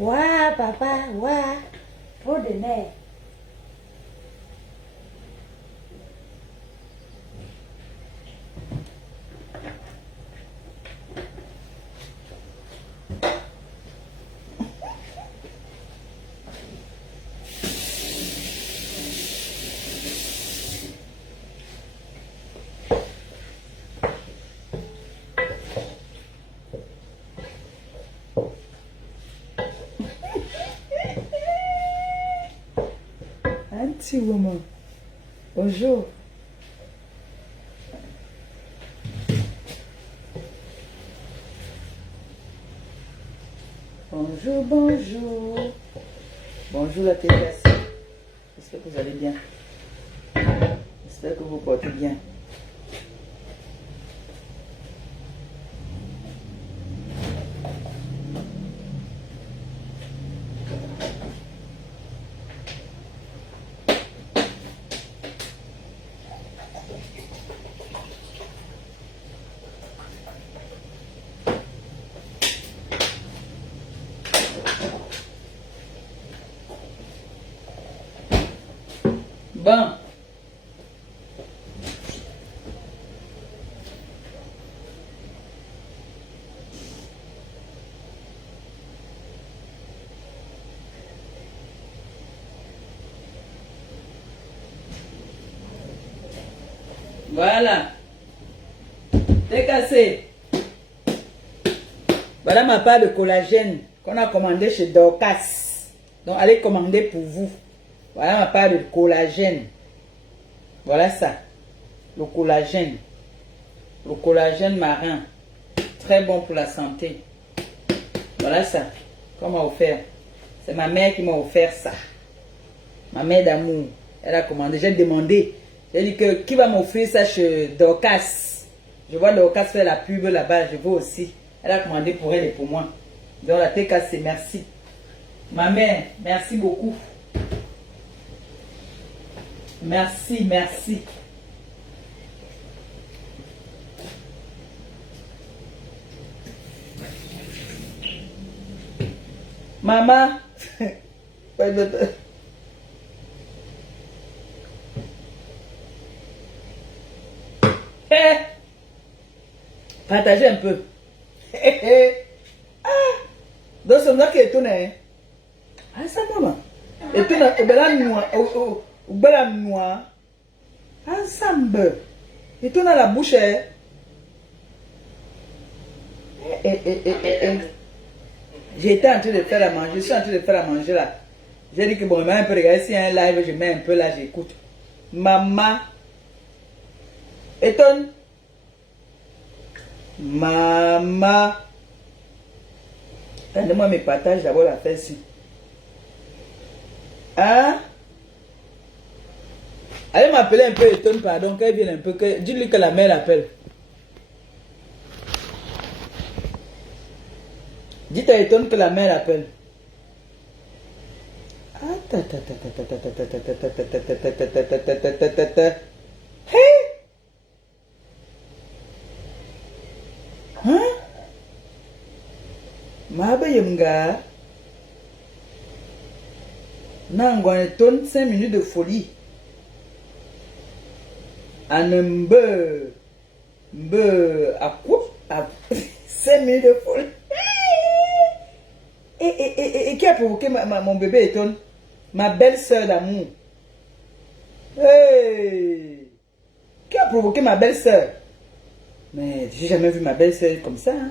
Ouah, papa, ouah. Trop de nerfs. Un petit moment. Bonjour. Bonjour, bonjour. Bonjour la TKC. J'espère que vous allez bien. J'espère que vous portez bien. Bon. Voilà. C'est cassé. Voilà ma part de collagène qu'on a commandé chez Dorcas. Donc allez commander pour vous. Voilà ma part de collagène. Voilà ça. Le collagène. Le collagène marin. Très bon pour la santé. Voilà ça. Qu'on m'a offert. C'est ma mère qui m'a offert ça. Ma mère d'amour. Elle a commandé. J'ai demandé. J'ai dit que qui va m'offrir ça chez Dorcas. Je vois Dorcas faire la pub là-bas. Je veux aussi. Elle a commandé pour elle et pour moi. Donc la TKC, merci. Ma mère, merci beaucoup. Merci, merci. Maman. Partagez un peu. Ah. Donc c'est moi qui est tourné. Ah ça maman. Et puis au bel noir, au bel noir. Ensemble. Et tout dans la bouche. J'étais en train de faire à manger. Je suis en train de faire à manger là. J'ai dit que bon, je mets un peu regarder s'il y a un live, je mets un peu là, j'écoute. Maman. Étonne. Maman. Attendez-moi mes partages d'abord la faire ici. Hein? Allez m'appeler un peu Étonne, pardon, qu'elle vienne un peu. Dis-lui que la mère l'appelle. Dites à Étonne que la mère l'appelle. Hein? Mabayemga. Nango Étonne 5 minutes de folie. Anembe. À quoi? 5 minutes de folie. Et qui a provoqué mon bébé Étonne? Ma belle-sœur d'amour. Hey! Qui a provoqué ma belle-sœur? Mais j'ai jamais vu ma belle-sœur comme ça. Hein?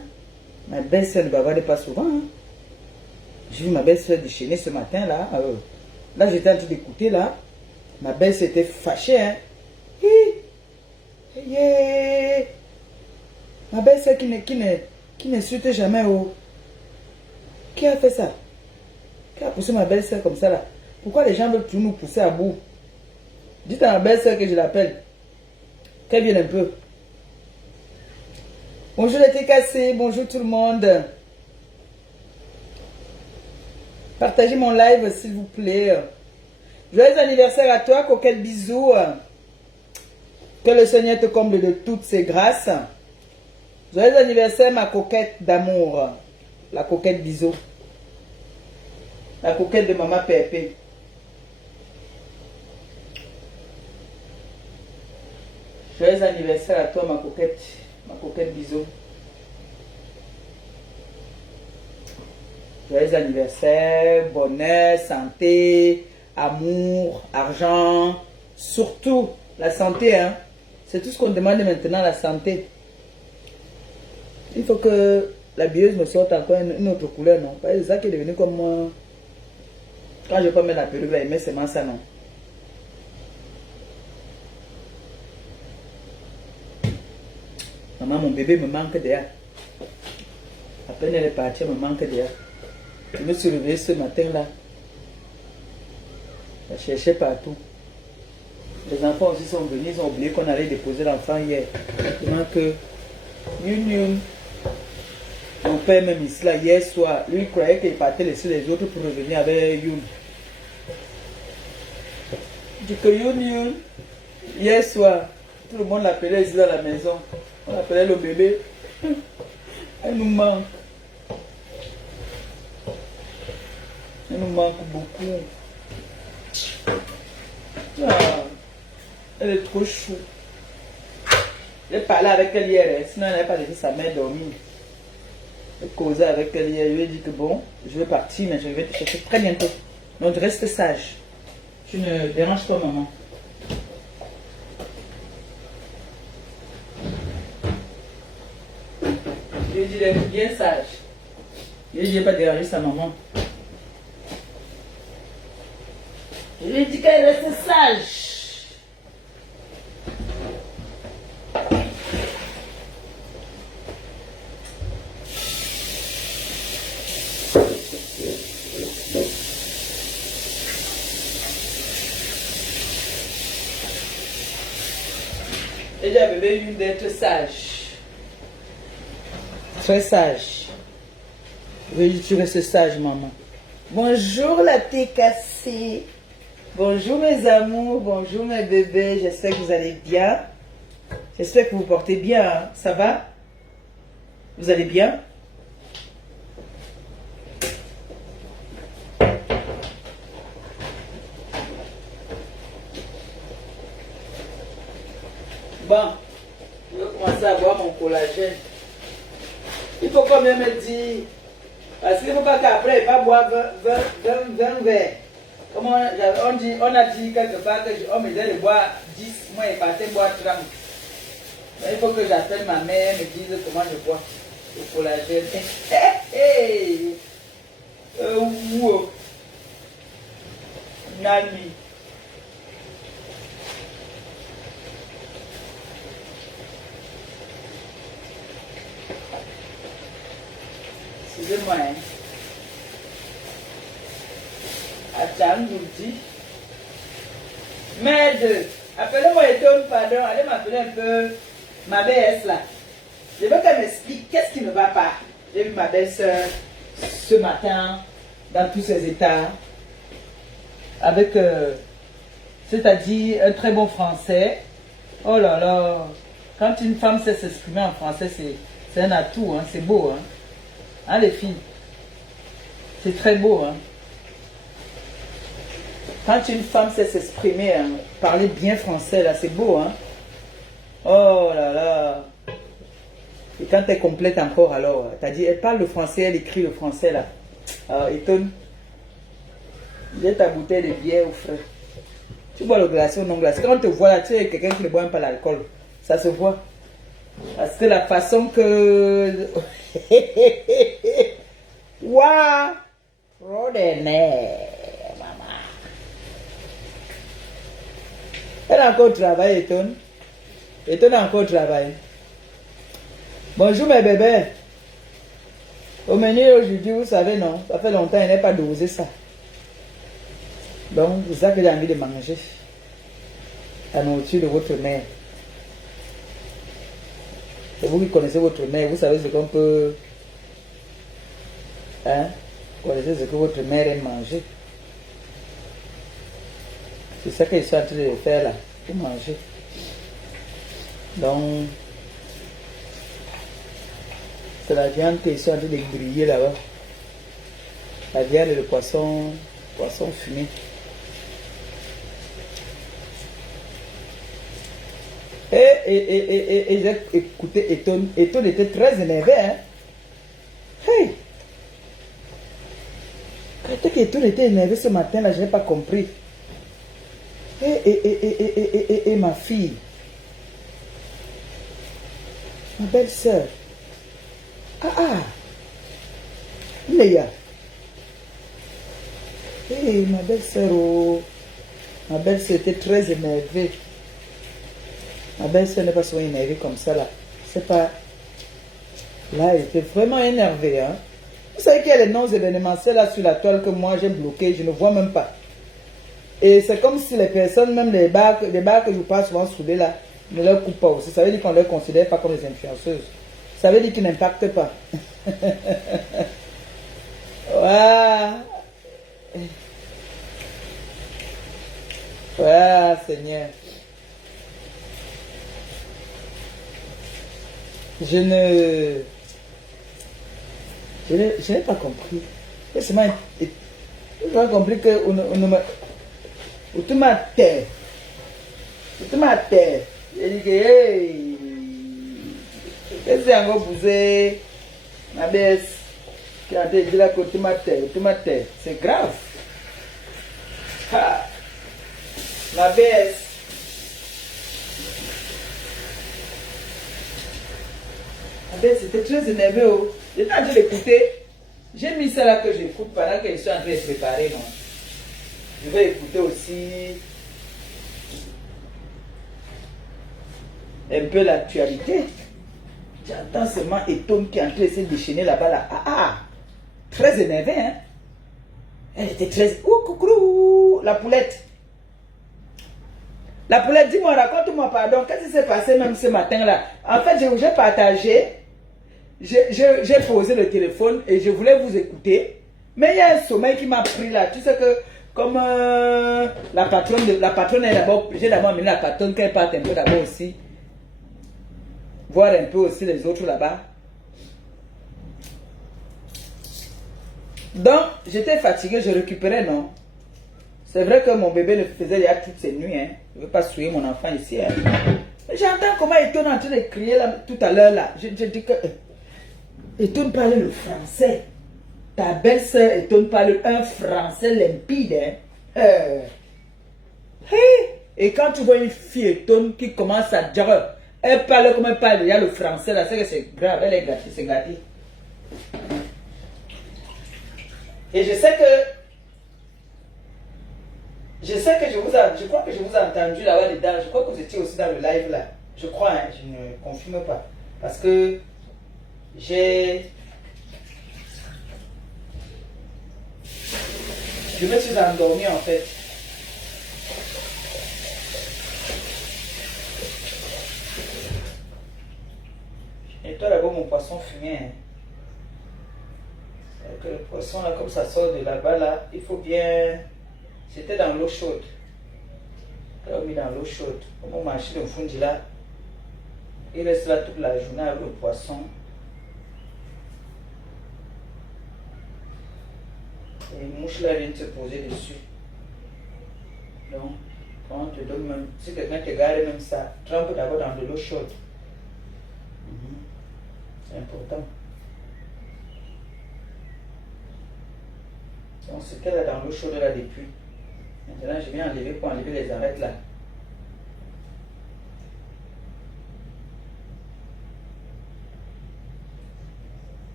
Ma belle-sœur ne bavarde pas souvent. Hein? J'ai vu ma belle-sœur déchaîner ce matin là. Là j'étais en train d'écouter là. Ma belle-sœur était fâchée. Hein? Yeah. Ma belle-sœur qui ne suite jamais au... Qui a fait ça? Qui a poussé ma belle-sœur comme ça là? Pourquoi les gens veulent toujours nous pousser à bout? Dites à ma belle-sœur que je l'appelle. Qu'elle vienne un peu. Bonjour les TKC, bonjour tout le monde. Partagez mon live s'il vous plaît. Joyeux anniversaire à toi, coquette bisous. Que le Seigneur te comble de toutes ses grâces. Joyeux anniversaire ma coquette d'amour. La coquette bisous. La coquette de maman Pépé. Joyeux anniversaire à toi, ma coquette bisous. Joyeux anniversaire, bonheur, santé, amour, argent, surtout la santé, hein. C'est tout ce qu'on demande maintenant, la santé. Il faut que la bieuse me sorte encore une autre couleur, non? C'est ça qui est devenu comme moi. Quand je peux mettre la perruque là, il met seulement ça, non? Maman, mon bébé me manque déjà. À peine elle est partie, elle me manque déjà. Je me suis réveillée ce matin-là. Je cherchais partout. Les enfants aussi sont venus, ils ont oublié qu'on allait déposer l'enfant hier. Tellement que mon père même ici là, hier soir, lui il croyait qu'il partait laisser les autres pour revenir avec Youn. Je dis que Youn, hier soir, tout le monde l'appelait ici à la maison. On appelait le bébé. Elle nous manque. Elle nous manque beaucoup. Ah, elle est trop chou. J'ai parlé avec elle hier, sinon elle n'avait pas laissé sa mère dormir. J'ai causé avec elle hier, je lui ai dit que bon, je vais partir, mais je vais te chercher très bientôt. Donc reste sage. Tu ne déranges pas maman. Je lui ai dit d'être bien sage. Je lui ai dit de ne pas déranger sa maman. Je lui ai dit qu'elle reste sage. J'ai dit à bébé Youn d'être sage. Très sage. Je lui ai dit tu restes sage maman. Bonjour la thé cassée. Bonjour mes amours, bonjour mes bébés, j'espère que vous allez bien. J'espère que vous portez bien, hein? Ça va? Vous allez bien? Bon, je vais commencer à boire mon collagène. Il faut quand même me dire, parce qu'il ne faut pas qu'après, il ne va boire 20 verres. Comment on a dit quelque part qu'on me disait de boire 10, moi il partait boire 30. Mais il faut que j'appelle ma mère, me dise comment je bois le collagène. Wow. Nani. Excusez-moi, hein. Attends, nous dit. Merde, appelez-moi Eton, pardon, allez m'appeler un peu ma belle là. Je veux qu'elle m'explique qu'est-ce qui ne va pas. J'ai vu ma belle-sœur ce matin dans tous ses états avec, c'est-à-dire un très bon français. Oh là là, quand une femme sait s'exprimer en français, c'est un atout, hein, c'est beau. Hein. Hein les filles, c'est très beau. Hein. Quand une femme sait s'exprimer, hein, parler bien français, là, c'est beau, hein. Oh là là. Et quand elle complète encore, alors, t'as dit, elle parle le français, elle écrit le français, là. Alors, étonne. J'ai ta bouteille de bière au frais. Tu bois le glacé ou non glacé. Quand on te voit là, tu es quelqu'un qui ne boit pas l'alcool. Ça se voit. Parce que la façon que... Waouh! Rodene. Elle a encore travaillé, Eton. Eton a encore travaillé. Bonjour mes bébés. Au menu aujourd'hui, vous savez, non, ça fait longtemps, elle n'est pas dosé ça. Donc, c'est ça que j'ai envie de manger. La nourriture de votre mère. C'est vous qui connaissez votre mère, vous savez ce qu'on peut... Hein? Vous connaissez ce que votre mère aime manger. C'est ça que je suis en train de faire là, pour manger. Donc, c'est la viande que je suis en train de griller là-bas. la viande et le poisson fumé. Et j'ai écouté Eton. Eton était très énervé. Hein? Hey! Quand Eton était énervé ce matin-là, je n'ai pas compris. Et ma fille, ma belle-sœur. Léa. Ma belle-sœur, oh. Ma belle-sœur était très énervée. Ma belle-sœur n'est pas souvent énervée comme ça là. C'est pas. Là, elle était vraiment énervée. Hein? Vous savez qu'il y a les noms événementiels là sur la toile que moi j'ai bloqué, je ne vois même pas. Et c'est comme si les personnes, même les bars que je passe souvent soudés là, ne leur coupent pas aussi. Ça veut dire qu'on ne les considère pas comme des influenceuses. Ça veut dire qu'ils n'impactent pas. Voilà. Voilà, Seigneur. Je n'ai pas compris. J'ai pas compris que tu m'as terre. Tu m'as terre. J'ai dit que hey, qu'est-ce que c'est encore bousé? Ma baisse qui a dit là que tu m'as terre. C'est grave. Ha. Ma baisse. C'était très énervé. Oh. J'étais en train d'écouter. J'ai mis ça là que j'écoute pendant que je suis en train de préparer. Non? Je vais écouter aussi un peu l'actualité. J'entends seulement Eton qui est en train de se déchaîner là-bas. Là. Très énervé. Hein? Elle était très... Ouh, coucou, la poulette. La poulette, dis-moi, raconte-moi, pardon. Qu'est-ce qui s'est passé même ce matin-là? En fait, j'ai partagé. J'ai posé le téléphone et je voulais vous écouter. Mais il y a un sommeil qui m'a pris là. Tu sais que comme la patronne est d'abord, j'ai d'abord amené la patronne qu'elle parte un peu d'abord aussi. Voir un peu aussi les autres là-bas. Donc, j'étais fatigué, je récupérais, non? C'est vrai que mon bébé le faisait il y a toutes ces nuits. Hein. Je ne veux pas souiller mon enfant ici. Hein. J'entends comment Eton est en train de crier là, tout à l'heure là. Je dis que... Eton parle le français. Ta belle-sœur Eton parle un français limpide. Hein. Et quand tu vois une fille Eton qui commence à dire, elle parle comme elle parle déjà le français là, c'est que c'est grave, elle est gâtée, c'est gâté. Et je sais que je crois que je vous ai entendu là-bas dedans. Je crois que vous étiez aussi dans le live là. Je crois, hein, je ne confirme pas. Parce que je me suis endormi en fait. Et toi d'abord mon poisson fumé. Hein. Que le poisson là, comme ça sort de là-bas là, il faut bien. C'était dans l'eau chaude. Je l'ai mis dans l'eau chaude. Comme on marche le fond de là, il reste là toute la journée avec le poisson. Et les mouches là viennent se poser dessus. Donc, quand on te donne même, si quelqu'un te garde même ça, trempe d'abord dans de l'eau chaude. C'est important. Donc, c'était là dans l'eau chaude là depuis. Maintenant, je viens enlever pour enlever les arêtes là.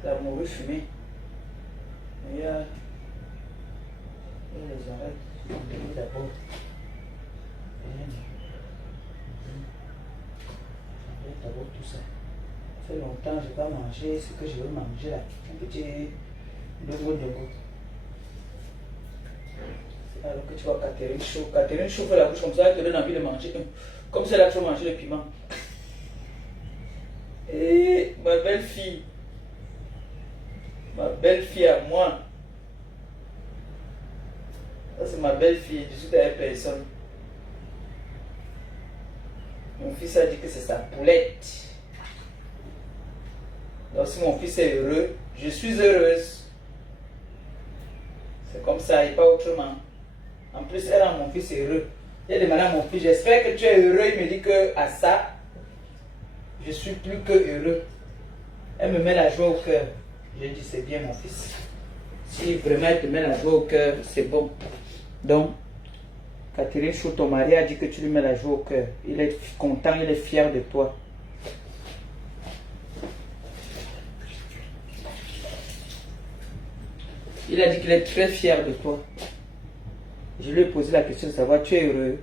C'est la mauvaise fumée. Il y a les arêtes. Je vais enlever d'abord. J'enlève d'abord tout ça. Ça fait longtemps que je n'ai pas mangé ce que je veux manger là. Un petit dogo. Alors que tu vois Catherine chaud. Catherine chaud fait la bouche comme ça, elle te donne envie de manger. Comme c'est là que tu vas manger le piment. Et ma belle fille. Ma belle fille à moi. Ça c'est ma belle fille. Je suis avec personne. Mon fils a dit que c'est sa poulette. Donc si mon fils est heureux, je suis heureuse. C'est comme ça et pas autrement. En plus, elle rend mon fils heureux. J'ai demandé à mon fils, j'espère que tu es heureux. Il me dit que à ça, je suis plus que heureux. Elle me met la joie au cœur. J'ai dit, c'est bien mon fils. Si vraiment elle te met la joie au cœur, c'est bon. Donc, Catherine Chou, ton mari a dit que tu lui mets la joie au cœur. Il est content, il est fier de toi. Il a dit qu'il est très fier de toi. Je lui ai posé la question de savoir, tu es heureux?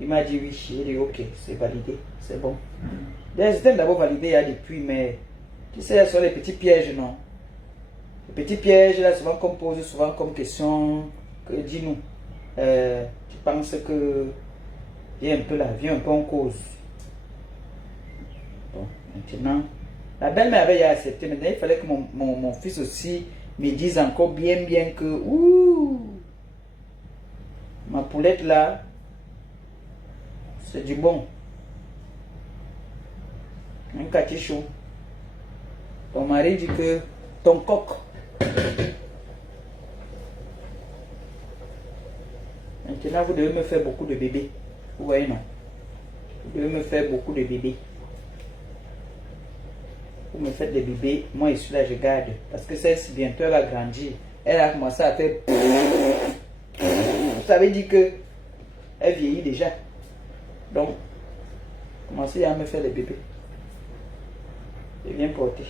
Il m'a dit oui. J'ai dit ok, c'est validé, c'est bon. C'était d'abord validé il y a depuis, mais tu sais, ce sont les petits pièges, non? Les petits pièges, là, souvent qu'on pose souvent comme question, dis-nous, tu penses que viens un peu là, viens un peu en cause. Bon, maintenant, la belle-mère avait accepté, mais il fallait que mon fils aussi me dise encore bien que, ouh, ma poulette là, c'est du bon. Un catichou. Ton mari dit que ton coq. Maintenant, vous devez me faire beaucoup de bébés. Vous voyez, non? Vous devez me faire beaucoup de bébés. Vous me faites des bébés. Moi, je suis là, je garde. Parce que celle-ci, bientôt, elle va grandir. Elle a commencé à faire... Ça veut dire que elle vieillit déjà. Donc, commencez à me faire des bébés. Et bien porté.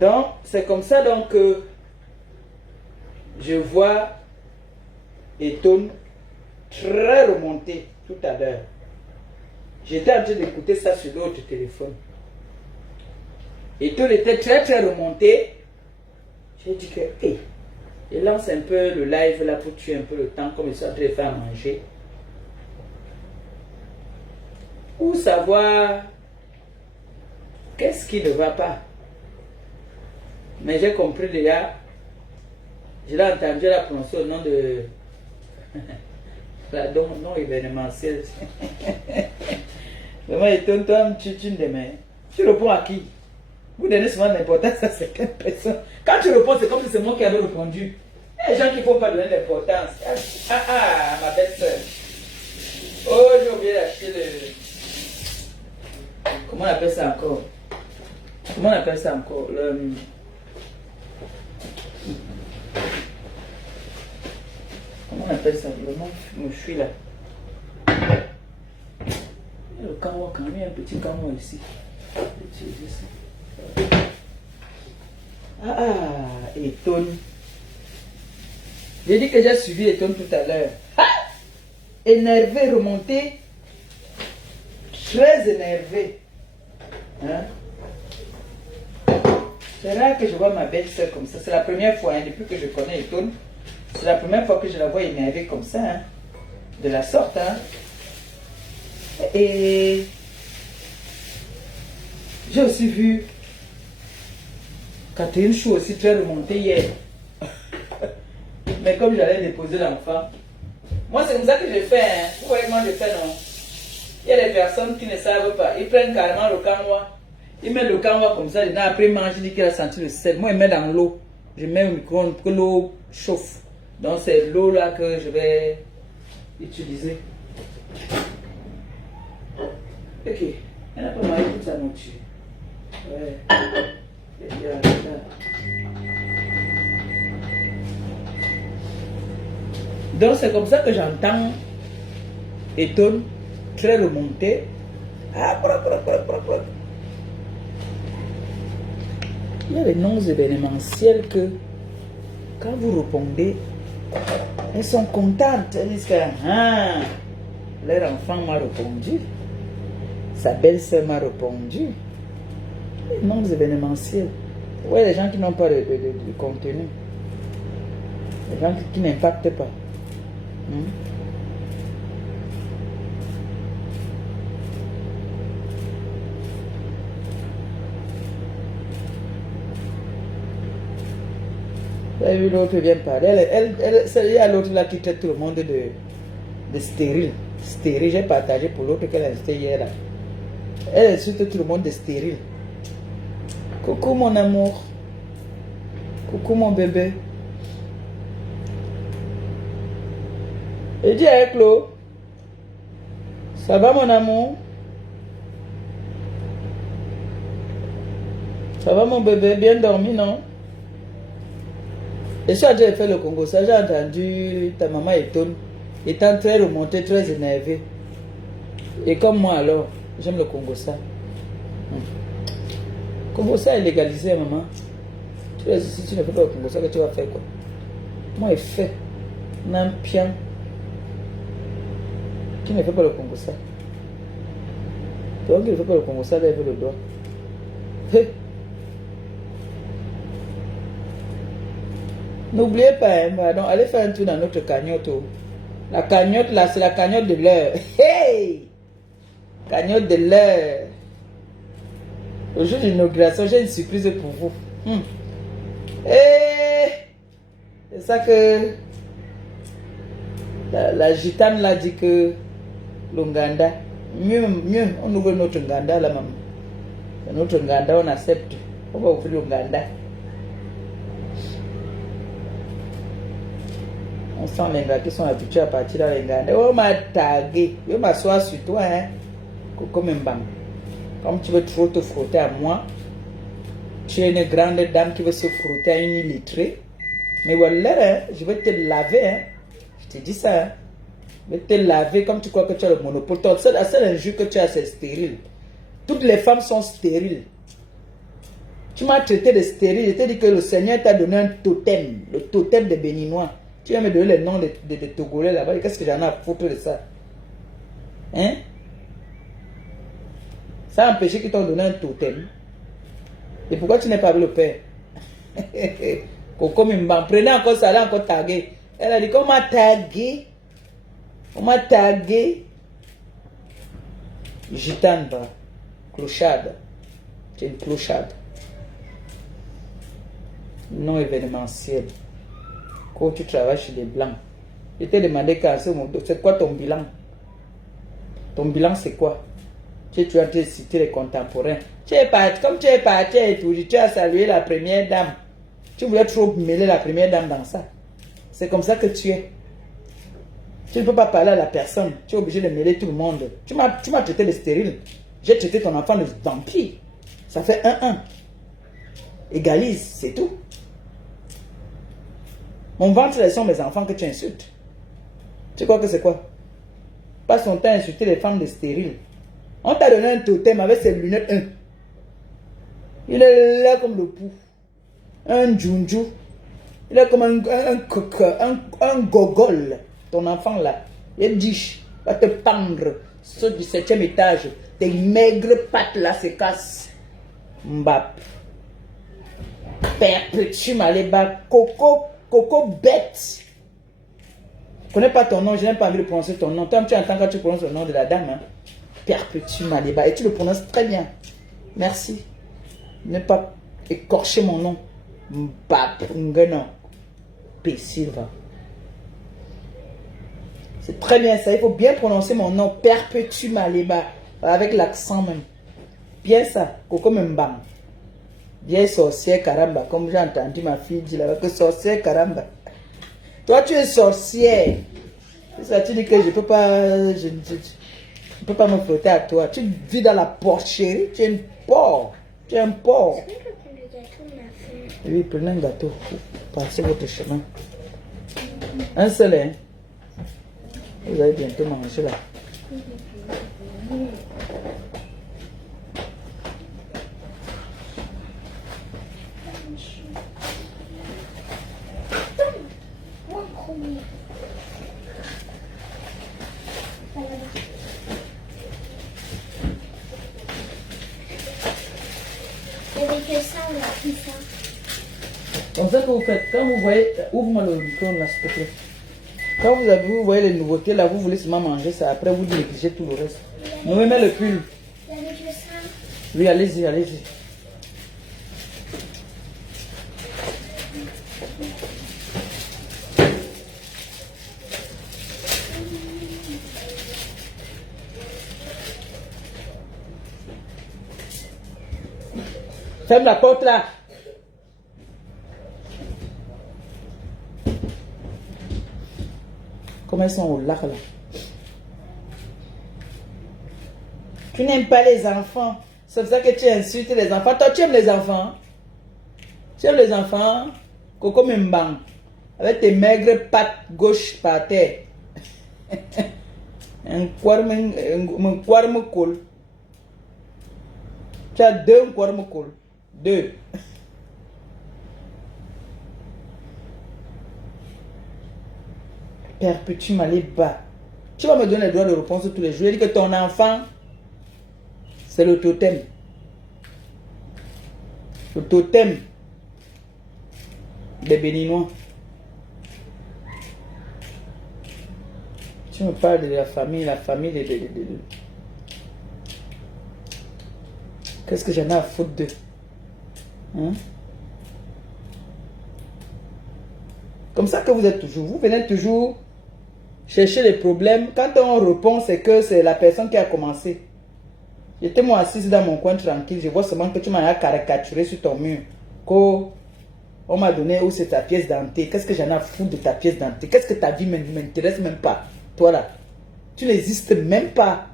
Donc, c'est comme ça donc que je vois Etone très remonté tout à l'heure. J'étais en train d'écouter ça sur l'autre téléphone. Etone était très remonté. J'ai dit que, hey, il lance un peu le live là pour tuer un peu le temps comme ils sont en train de faire à manger. Ou savoir qu'est-ce qui ne va pas. Mais j'ai compris déjà. Je l'ai entendu la prononcer au nom de la non événementiel. Vraiment, Etone, toi, tu ne demain. Tu réponds à qui? Vous donnez souvent l'importance à certaines personnes. Quand tu réponds, c'est comme si c'est moi qui avais répondu. Il y a des gens qui ne font pas donner l'importance. Ma belle soeur. Oh, j'ai oublié d'acheter le... Comment on appelle ça encore? Comment on appelle ça encore? Comment on appelle ça? Le nom, je suis là. Il y a le canwa quand même, il y a un petit canwa ici. Etone. J'ai dit que j'ai suivi Etone tout à l'heure. Énervé, remonté. Très énervé. Hein? C'est rare que je vois ma belle-sœur comme ça. C'est la première fois, hein, depuis que je connais Etone. C'est la première fois que je la vois énervée comme ça. Hein? De la sorte. Hein? Et j'ai aussi vu Catherine Chou aussi très remontée hier. Mais comme j'allais déposer l'enfant, moi c'est comme ça que je fais. Hein. Vous voyez comment je fais, non? Il y a des personnes qui ne savent pas. Ils prennent carrément le canwa. Ils mettent le canwa comme ça dedans. Après ils mangent, ils disent qu'il a senti le sel. Moi, ils mettent dans l'eau. Je mets au micro-ondes pour que l'eau chauffe. Donc c'est l'eau là que je vais utiliser. Ok. Elle n'a pas marié toute sa nourriture. Ouais. Donc c'est comme ça que j'entends Etone très remonté. Il y a des noms événementiels que quand vous répondez, elles sont contentes. Elles disent que leur enfant m'a répondu. Sa belle-sœur m'a répondu. Les noms événementiels. Ouais, les gens qui n'ont pas de contenu. Les gens qui n'impactent pas. Vous avez vu l'autre vient parler. Il y a l'autre là qui traite tout le monde de stérile. Stérile, j'ai partagé pour l'autre qu'elle a acheté hier là. Elle insulte tout le monde de stérile. Coucou mon amour. Coucou mon bébé. Et dis à Clo. Ça va mon amour? Ça va mon bébé? Bien dormi, non? Et si j'ai fait le Congo, ça j'ai entendu ta maman étant très remontée, très énervée. Et comme moi alors, j'aime le Congo ça. Congo ça est légalisé, maman. Si tu ne fais pas le Congo ça, que tu vas faire quoi? Moi, il fait. Nampian. Qui ne fait pas le Congo ça? Toi qui ne fait pas le Congo ça, lève le doigt. Hey. N'oubliez pas, hein, allez faire un tour dans notre cagnotte. La cagnotte là, c'est la cagnotte de l'heure. Hey! Cagnotte de l'heure. Au jour de l'inauguration, j'ai une surprise pour vous. Et c'est ça que la gitane l'a dit que l'Ouganda, mieux, on ouvre notre Nganda là, maman. Notre Nganda, on accepte. On va ouvrir l'Ouganda. On sent les gars qui sont habitués à partir dans les gars. Oh, m'a tagué. Je m'assois sur toi, hein. Comme un bam. Comme tu veux trop te frotter à moi, tu es une grande dame qui veut se frotter à une illettrée. Mais voilà, hein, je vais te laver, hein. Je te dis ça, hein. Je vais te laver comme tu crois que tu as le monopole. La seule injure que tu as, c'est stérile. Toutes les femmes sont stériles. Tu m'as traité de stérile. Je t'ai dit que le Seigneur t'a donné un totem. Le totem des Béninois. Tu vas me donner les noms de Togolais là-bas. Qu'est-ce que j'en ai à foutre de ça? Hein? Ça a empêché qu'ils t'ont donné un totem. Et pourquoi tu n'es pas avec le père? Coco Mimban, prenez encore ça, elle a encore tagué. Elle a dit qu'on m'a tagué. On m'a tagué. Gitane, clochade. Tu es une clochade. Non événementiel. Quand tu travailles chez les Blancs. Je t'ai demandé c'est quoi ton bilan? Ton bilan c'est quoi? Tu es en train de citer les contemporains. Comme tu es parti et tout, tu as salué la première dame. Tu voulais trop mêler la première dame dans ça. C'est comme ça que tu es. Tu ne peux pas parler à la personne. Tu es obligé de mêler tout le monde. Tu m'as traité de stérile. J'ai traité ton enfant de vampire. Ça fait 1-1. Égalise, c'est tout. Mon ventre, ce sont mes enfants que tu insultes. Tu crois que c'est quoi? Passe son temps à insulter les femmes de stériles. On t'a donné un totem avec ses lunettes 1. Il est là comme le pou. Un djunju. Il est comme un gogol. Ton enfant là. Il dit, va te pendre. Ceux du 7e étage. Tes maigres pattes là se cassent. Mbap. Perpétue Maléba. Coco bête. Je ne connais pas ton nom, je n'ai pas envie de prononcer ton nom. Toi, tu entends quand tu prononces le nom de la dame. Hein? Perpétue Maléba. Et tu le prononces très bien. Merci. Ne pas écorcher mon nom. Mbap. Ngeno. Pessilva. C'est très bien ça. Il faut bien prononcer mon nom. Perpétue Maléba. Avec l'accent même. Bien ça. Coco Mbam. Bien sorcière caramba. Comme j'ai entendu ma fille dire là-bas que sorcière caramba. Toi tu es sorcière. C'est ça, tu dis que je peux pas. Je ne peux pas me frotter à toi. Tu vis dans la porcherie. Tu es une porc. Tu es un porc. Oui, prenez un gâteau. Passez votre chemin. Un seul, hein. Vous allez bientôt manger là. Comme ça que vous faites, quand vous voyez, ouvre-moi le micro là s'il te plaît. Quand vous voyez les nouveautés là, vous voulez seulement manger ça, après vous négligez tout le reste. Nous mets le pull. Oui, allez-y, allez-y. Ferme la porte là. Comment ils sont au lac là? Tu n'aimes pas les enfants. C'est pour ça que tu insultes les enfants. Toi, tu aimes les enfants. Tu aimes les enfants. Coco Mbang. Avec tes maigres pattes gauche par terre. Un quarme cool. Tu as deux quarme cool. Deux. Perpétue Maliba. Tu vas me donner le droit de réponse tous les jours. Je dis que ton enfant, c'est le totem. Le totem des Béninois. Tu me parles de la famille de... Qu'est-ce que j'en ai à foutre d'eux? Hein? Comme ça que vous êtes toujours. Vous venez toujours chercher les problèmes. Quand on répond, c'est que c'est la personne qui a commencé. J'étais moi assise dans mon coin tranquille. Je vois seulement que tu m'as caricaturé sur ton mur. On m'a donné où c'est ta pièce dentée. Qu'est-ce que j'en ai à foutre de ta pièce dentée? Qu'est-ce que ta vie ne m'intéresse même pas? Toi là, tu n'existes même pas.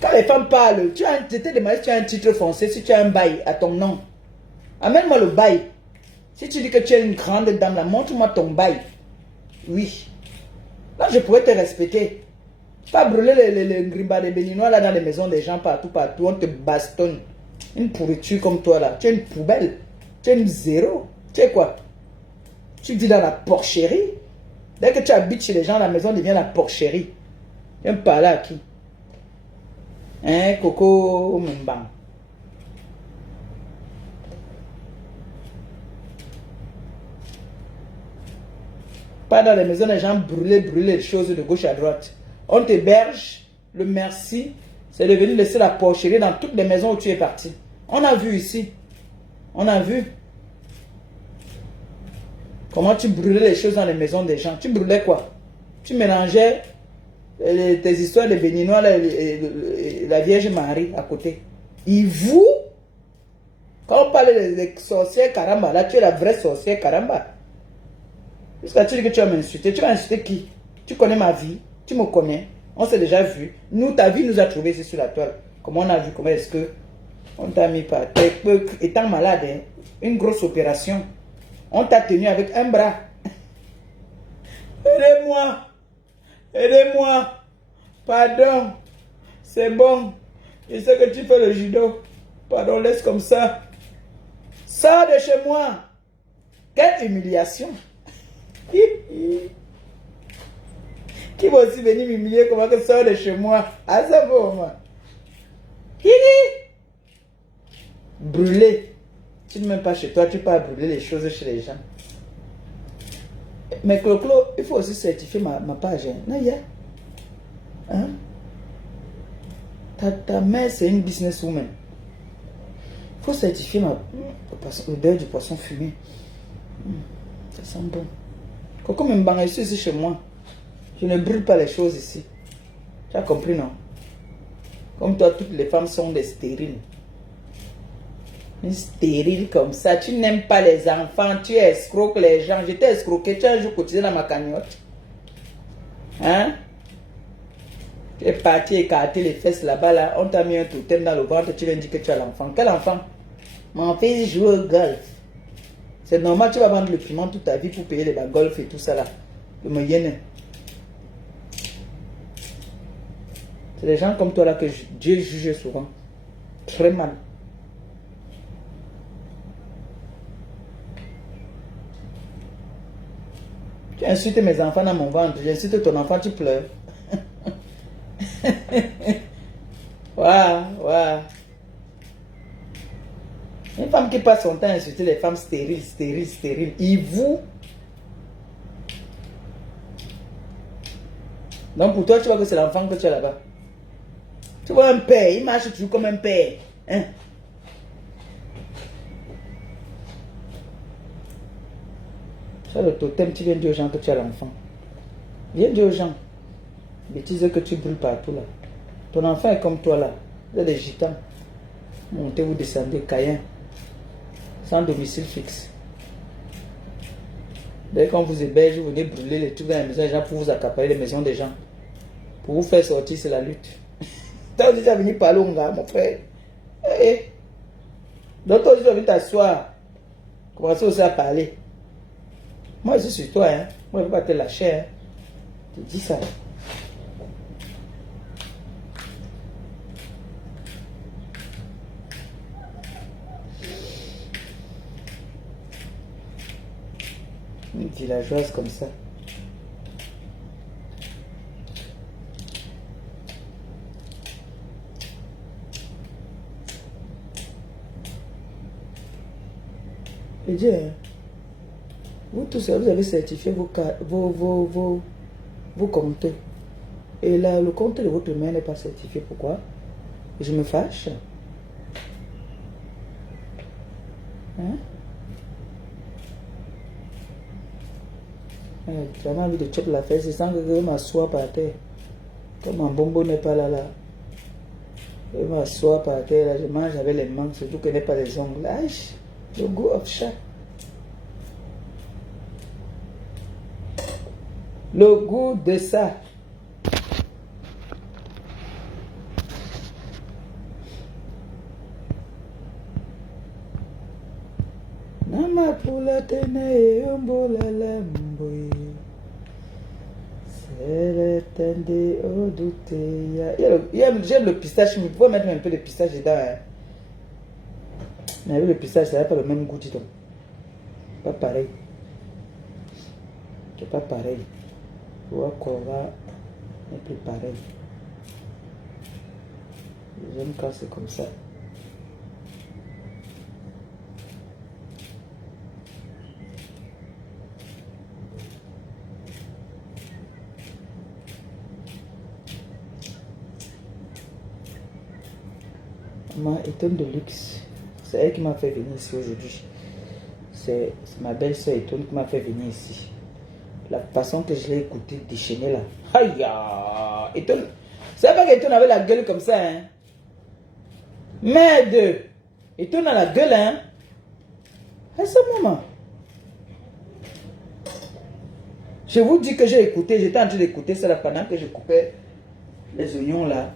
Quand les femmes parlent, je t'ai demandé si tu as un titre foncier, si tu as un bail à ton nom. Amène-moi le bail. Si tu dis que tu es une grande dame, là, montre-moi ton bail. Oui. Là, je pourrais te respecter. Pas brûler les grimba des Béninois là dans les maisons des gens partout. On te bastonne. Une pourriture comme toi là. Tu es une poubelle. Tu es une zéro. Tu es quoi? Tu dis dans la porcherie. Dès que tu habites chez les gens, la maison devient la porcherie. Viens me parler à qui? Hein, Coco Mbang. Pas dans les maisons, les gens brûler les choses de gauche à droite. On t'héberge, le merci, c'est de venir laisser la porcherie dans toutes les maisons où tu es parti. On a vu ici. On a vu. Comment tu brûlais les choses dans les maisons des gens. Tu brûlais quoi? Tu mélangeais tes histoires de Béninois, la Vierge Marie à côté. Et vous, quand on parle des sorcières Karamba, là tu es la vraie sorcière Karamba. Jusqu'à tu dis que tu vas m'insulter. Tu vas insulter qui? Tu connais ma vie. Tu me connais. On s'est déjà vu. Nous, ta vie nous a trouvé ici sur la toile. Comment on a vu? Comment est-ce que on t'a mis par terre? Étant malade, hein, une grosse opération. On t'a tenu avec un bras. Aidez-moi. Aidez-moi. Pardon. C'est bon. Je sais que tu fais le judo. Pardon, laisse comme ça. Sors de chez moi. Quelle humiliation. Qui va aussi venir m'humilier comment que sors de chez moi? Ah, ça va, moi. Brûler. Tu ne m'aimes pas chez toi, tu peux brûler les choses chez les gens. Mais Clo, il faut aussi certifier ma page. Naya. Hein? Ta mère, c'est une businesswoman. Il faut certifier l'odeur du poisson fumé. Ça sent bon. Coco Mbang, je suis ici chez moi. Je ne brûle pas les choses ici. Tu as compris, non? Comme toi, toutes les femmes sont des stériles. Une stérile comme ça. Tu n'aimes pas les enfants. Tu escroques les gens. Je t'ai escroqué. Tu as un jour cotisé dans ma cagnotte. Hein? Tu es parti écarter les fesses là-bas. Là. On t'a mis un totem dans le ventre. Tu viens dire que tu as l'enfant. Quel enfant? Mon fils joue au golf. C'est normal. Tu vas vendre le piment toute ta vie pour payer les golf et tout ça là. Le moyen. C'est des gens comme toi là que Dieu juge souvent. Très mal. Tu insultes mes enfants dans mon ventre. J'insulte ton enfant, tu pleures. Waouh. Une femme qui passe son temps à insulter les femmes stériles. Et vous? Donc pour toi, tu vois que c'est l'enfant que tu as là-bas. Tu vois un père, il marche toujours comme un père. Hein? C'est le totem, tu viens dire aux gens que tu as l'enfant. Viens dire aux gens. Bêtise que tu brûles partout là. Ton enfant est comme toi là. Il est des gitans. Montez, vous descendez, Cayenne. Sans domicile fixe. Dès qu'on vous héberge, vous venez brûler les trucs dans la maison des gens pour vous accaparer les maisons des gens. Pour vous faire sortir, c'est la lutte. Toi aussi, tu vas venir parler au gars, mon frère. Hey. Donc toi aussi, tu vas venir t'asseoir. Commencer aussi à parler. Moi, je suis sur toi, hein. Moi, je ne vais pas te lâcher, hein. Je te dis ça. Une villageoise comme ça. Et Dieu, vous tous, vous avez certifié vos comptes. Et là, le compte de votre mère n'est pas certifié. Pourquoi? Je me fâche. Hein? Tu as envie de choper la fesse sans que je m'assoie par terre. Comme mon bonbon n'est pas là. Je m'assois par terre, là, je mange avec les mains, surtout que n'est pas les ongles. Aïe, le goût of chat. Le goût de ça. Nama pula tene ombola lamboy. C'est le temps de douter. J'aime le pistache, mais il faut mettre un peu de pistache dedans. Hein. Mais avec le pistache, ça n'a pas le même goût, dis donc. Pas pareil. C'est pas pareil. Tu vois qu'on va un peu pareil. J'aime quand c'est comme ça. Maman Étonne de luxe. C'est elle qui m'a fait venir ici aujourd'hui. C'est ma belle-sœur Étonne qui m'a fait venir ici. La façon que je l'ai écouté déchaîner là. Aïe, Étonne. C'est pas qu'Étonne avait la gueule comme ça, hein. Merde. Étonne a la gueule, hein. À ce moment. Je vous dis que j'ai écouté, j'étais en train d'écouter ça là pendant que je coupais les oignons là.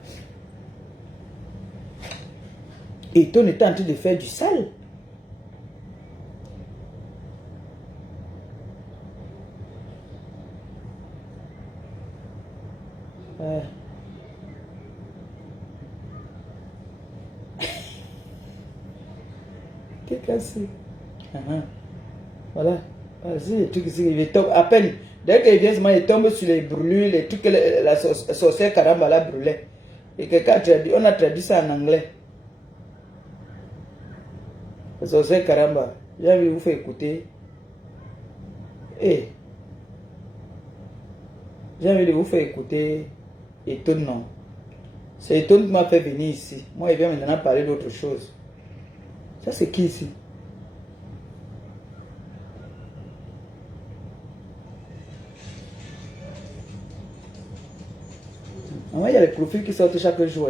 Étonne était en train de faire du sale. Ouais. Qu'est-ce que c'est? Voilà. Vas-y, les trucs ici, il tombe à peine. Dès qu'il vient, il tombe sur les brûlures, les trucs que la sorcière caramba la brûlait. Et quelqu'un a traduit, on a traduit ça en anglais. La sorcière caramba. J'ai envie de vous faire écouter. J'ai envie de vous faire écouter. Étonne, non. C'est Étonne qui m'a fait venir ici. Moi, il vient maintenant parler d'autre chose. Ça, c'est qui ici? Moi, il y a les profils qui sortent chaque jour.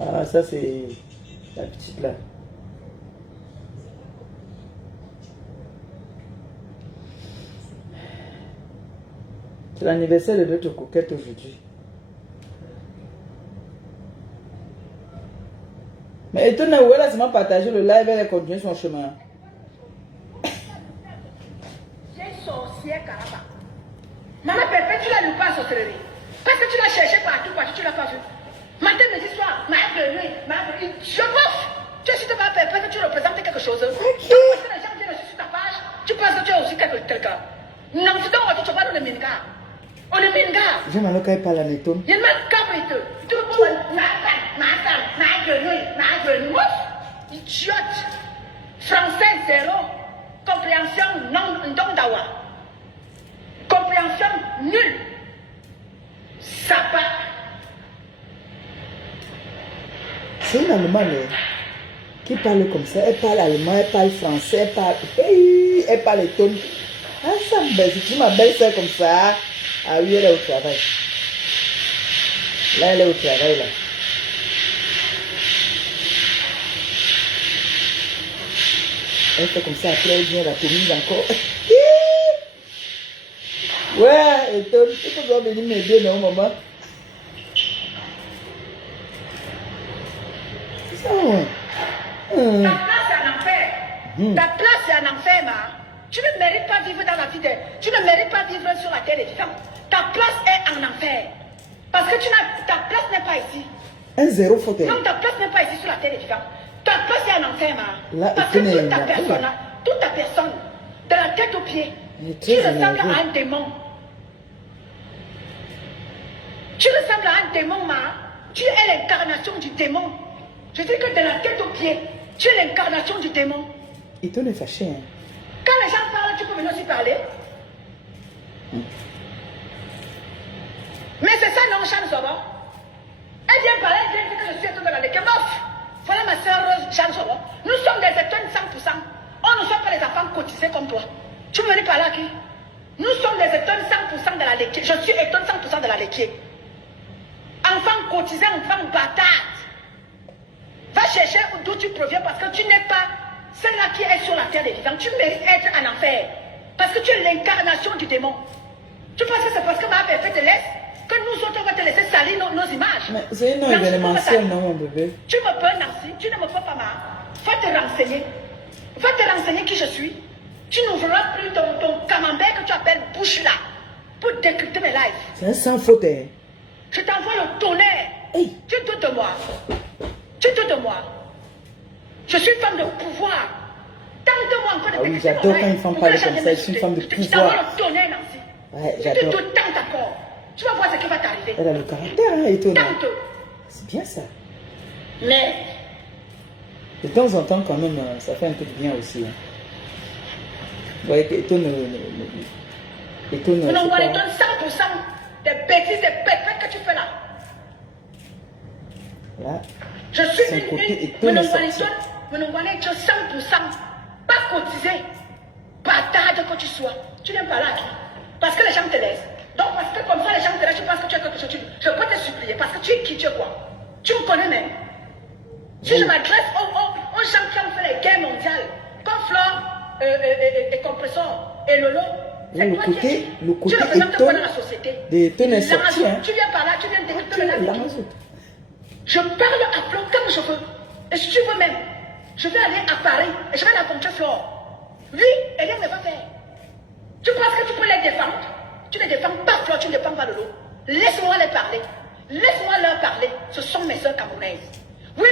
Ah, ça, c'est la petite là. C'est l'anniversaire de notre coquette aujourd'hui. Mais étonne, où elle a seulement partagé le live, elle a continué son chemin. J'ai sorcière Caraba. Maman Pépé, tu l'as lu pas en sorcellerie. Parce que tu l'as cherché partout, tu l'as pas vu. Matin, midi, soir, ma nuit, je bouffe. Tu es sur ta Pépé, que tu représentes quelque chose. Parce que les gens viennent sur ta page, tu penses que tu es aussi quelqu'un. Non, c'est donc tu vas dans le minga. On est minga. J'aime alors quand elle parle à l'étonne. Il y a même capité. Tu peux pas idiote. Français zéro. Compréhension non d'ondawa. Compréhension nulle. Sapa. C'est une Allemande qui parle comme ça. Elle parle allemand, elle parle français, elle parle étonne. Ah, ça me baisse. Tu ma belle-sœur comme ça. Ah oui, elle est au travail. Là, elle est au travail, là. Elle fait comme ça, après elle vient la commise encore. Ouais, et toi, tu peux venir m'aider, non, maman? C'est ça, ouais. Ta place est en enfer. Ta place est en enfer, ma. Tu ne mérites pas vivre dans la vie de... Tu ne mérites pas vivre sur la terre des vivants. Ta place est en enfer. Parce que ta place n'est pas ici. Un zéro faute. Non, ta place n'est pas ici sur la terre des vivants. Ta place est en enfer, ma. Là, Parce que toute ta personne, de la tête aux pieds, tu ressembles à un démon. Tu ressembles à un démon, ma. Tu es l'incarnation du démon. Je dis que de la tête aux pieds, tu es l'incarnation du démon. Et toi, est fâché, hein? Quand les gens parlent, tu peux venir aussi parler. Mais c'est ça, non, Jeanne Sobo. Elle vient parler, elle vient dire que je suis étonne de la légume. Voilà ma soeur Rose, Jeanne Sobo. Nous sommes des étonnes 100%. On ne sommes pas des enfants cotisés comme toi. Tu me dis par là qui? Nous sommes des étonnes 100% de la laitier. Je suis étonne 100% de la laitier. Enfant cotisé, enfant bâtard. Va chercher d'où tu proviens parce que tu n'es pas celle-là qui est sur la terre des vivants. Tu mérites être en enfer. Parce que tu es l'incarnation du démon. Tu penses que c'est parce que ma père te laisse que nous autres on va te laisser salir nos images. Mais c'est un événementiel, non, mon bébé? Tu me peux, Nancy, tu ne me peux pas, ma. Va te renseigner. Va te renseigner qui je suis. Tu n'ouvriras plus ton camembert que tu appelles bouche là pour décrypter mes lives. C'est un sans faute, hein? Je t'envoie le tonnerre. Hey. Tu doutes de moi. Tu doutes de moi. Je suis une femme de pouvoir. Tente-moi encore de Ah oui, j'adore quand une femme parle comme ça. Je suis une femme de Je t'envoie pouvoir. le tonnerre, Nancy. Ouais, Je te j'adore. doute tant encore. Tu vas voir ce qui va t'arriver. Elle a le caractère, hein, étonnant. Tante. C'est bien ça. Mais, De temps en temps, quand même, ça fait un peu de bien aussi. Hein. Vous voyez que étonne, je n'envoie les 100% des bêtises, des bêtises que tu fais là. Là, Je suis son côté étonne une est sorti. 100%, pas cotisé. Bâtard que tu sois. Tu n'aimes pas là qui? Parce que les gens te laissent. Donc parce que comme ça les gens te laissent, tu penses que tu as quelque chose. Je peux te supplier parce que tu es qui, tu es quoi? Tu me connais même. Si je m'adresse aux gens qui ont fait les guerres mondiales, comme Flore et Compressor et Lolo, c'est Le toi côté- qui es qui? le côté Tu représentes étonne quoi dans la société? des tonnes est sorti, L'Amazon, hein. tu viens par là, tu viens décrypter le la Namibi. maison. Je parle à Flore comme je veux. Et si tu veux même, je vais aller à Paris et je vais rencontrer Flore. Lui, et rien ne va faire. Tu penses que tu peux les défendre? Tu ne défends pas Flore, tu ne défends pas Lolo. Laisse-moi les parler. Laisse-moi leur parler. Ce sont mes soeurs camerounaises. Oui,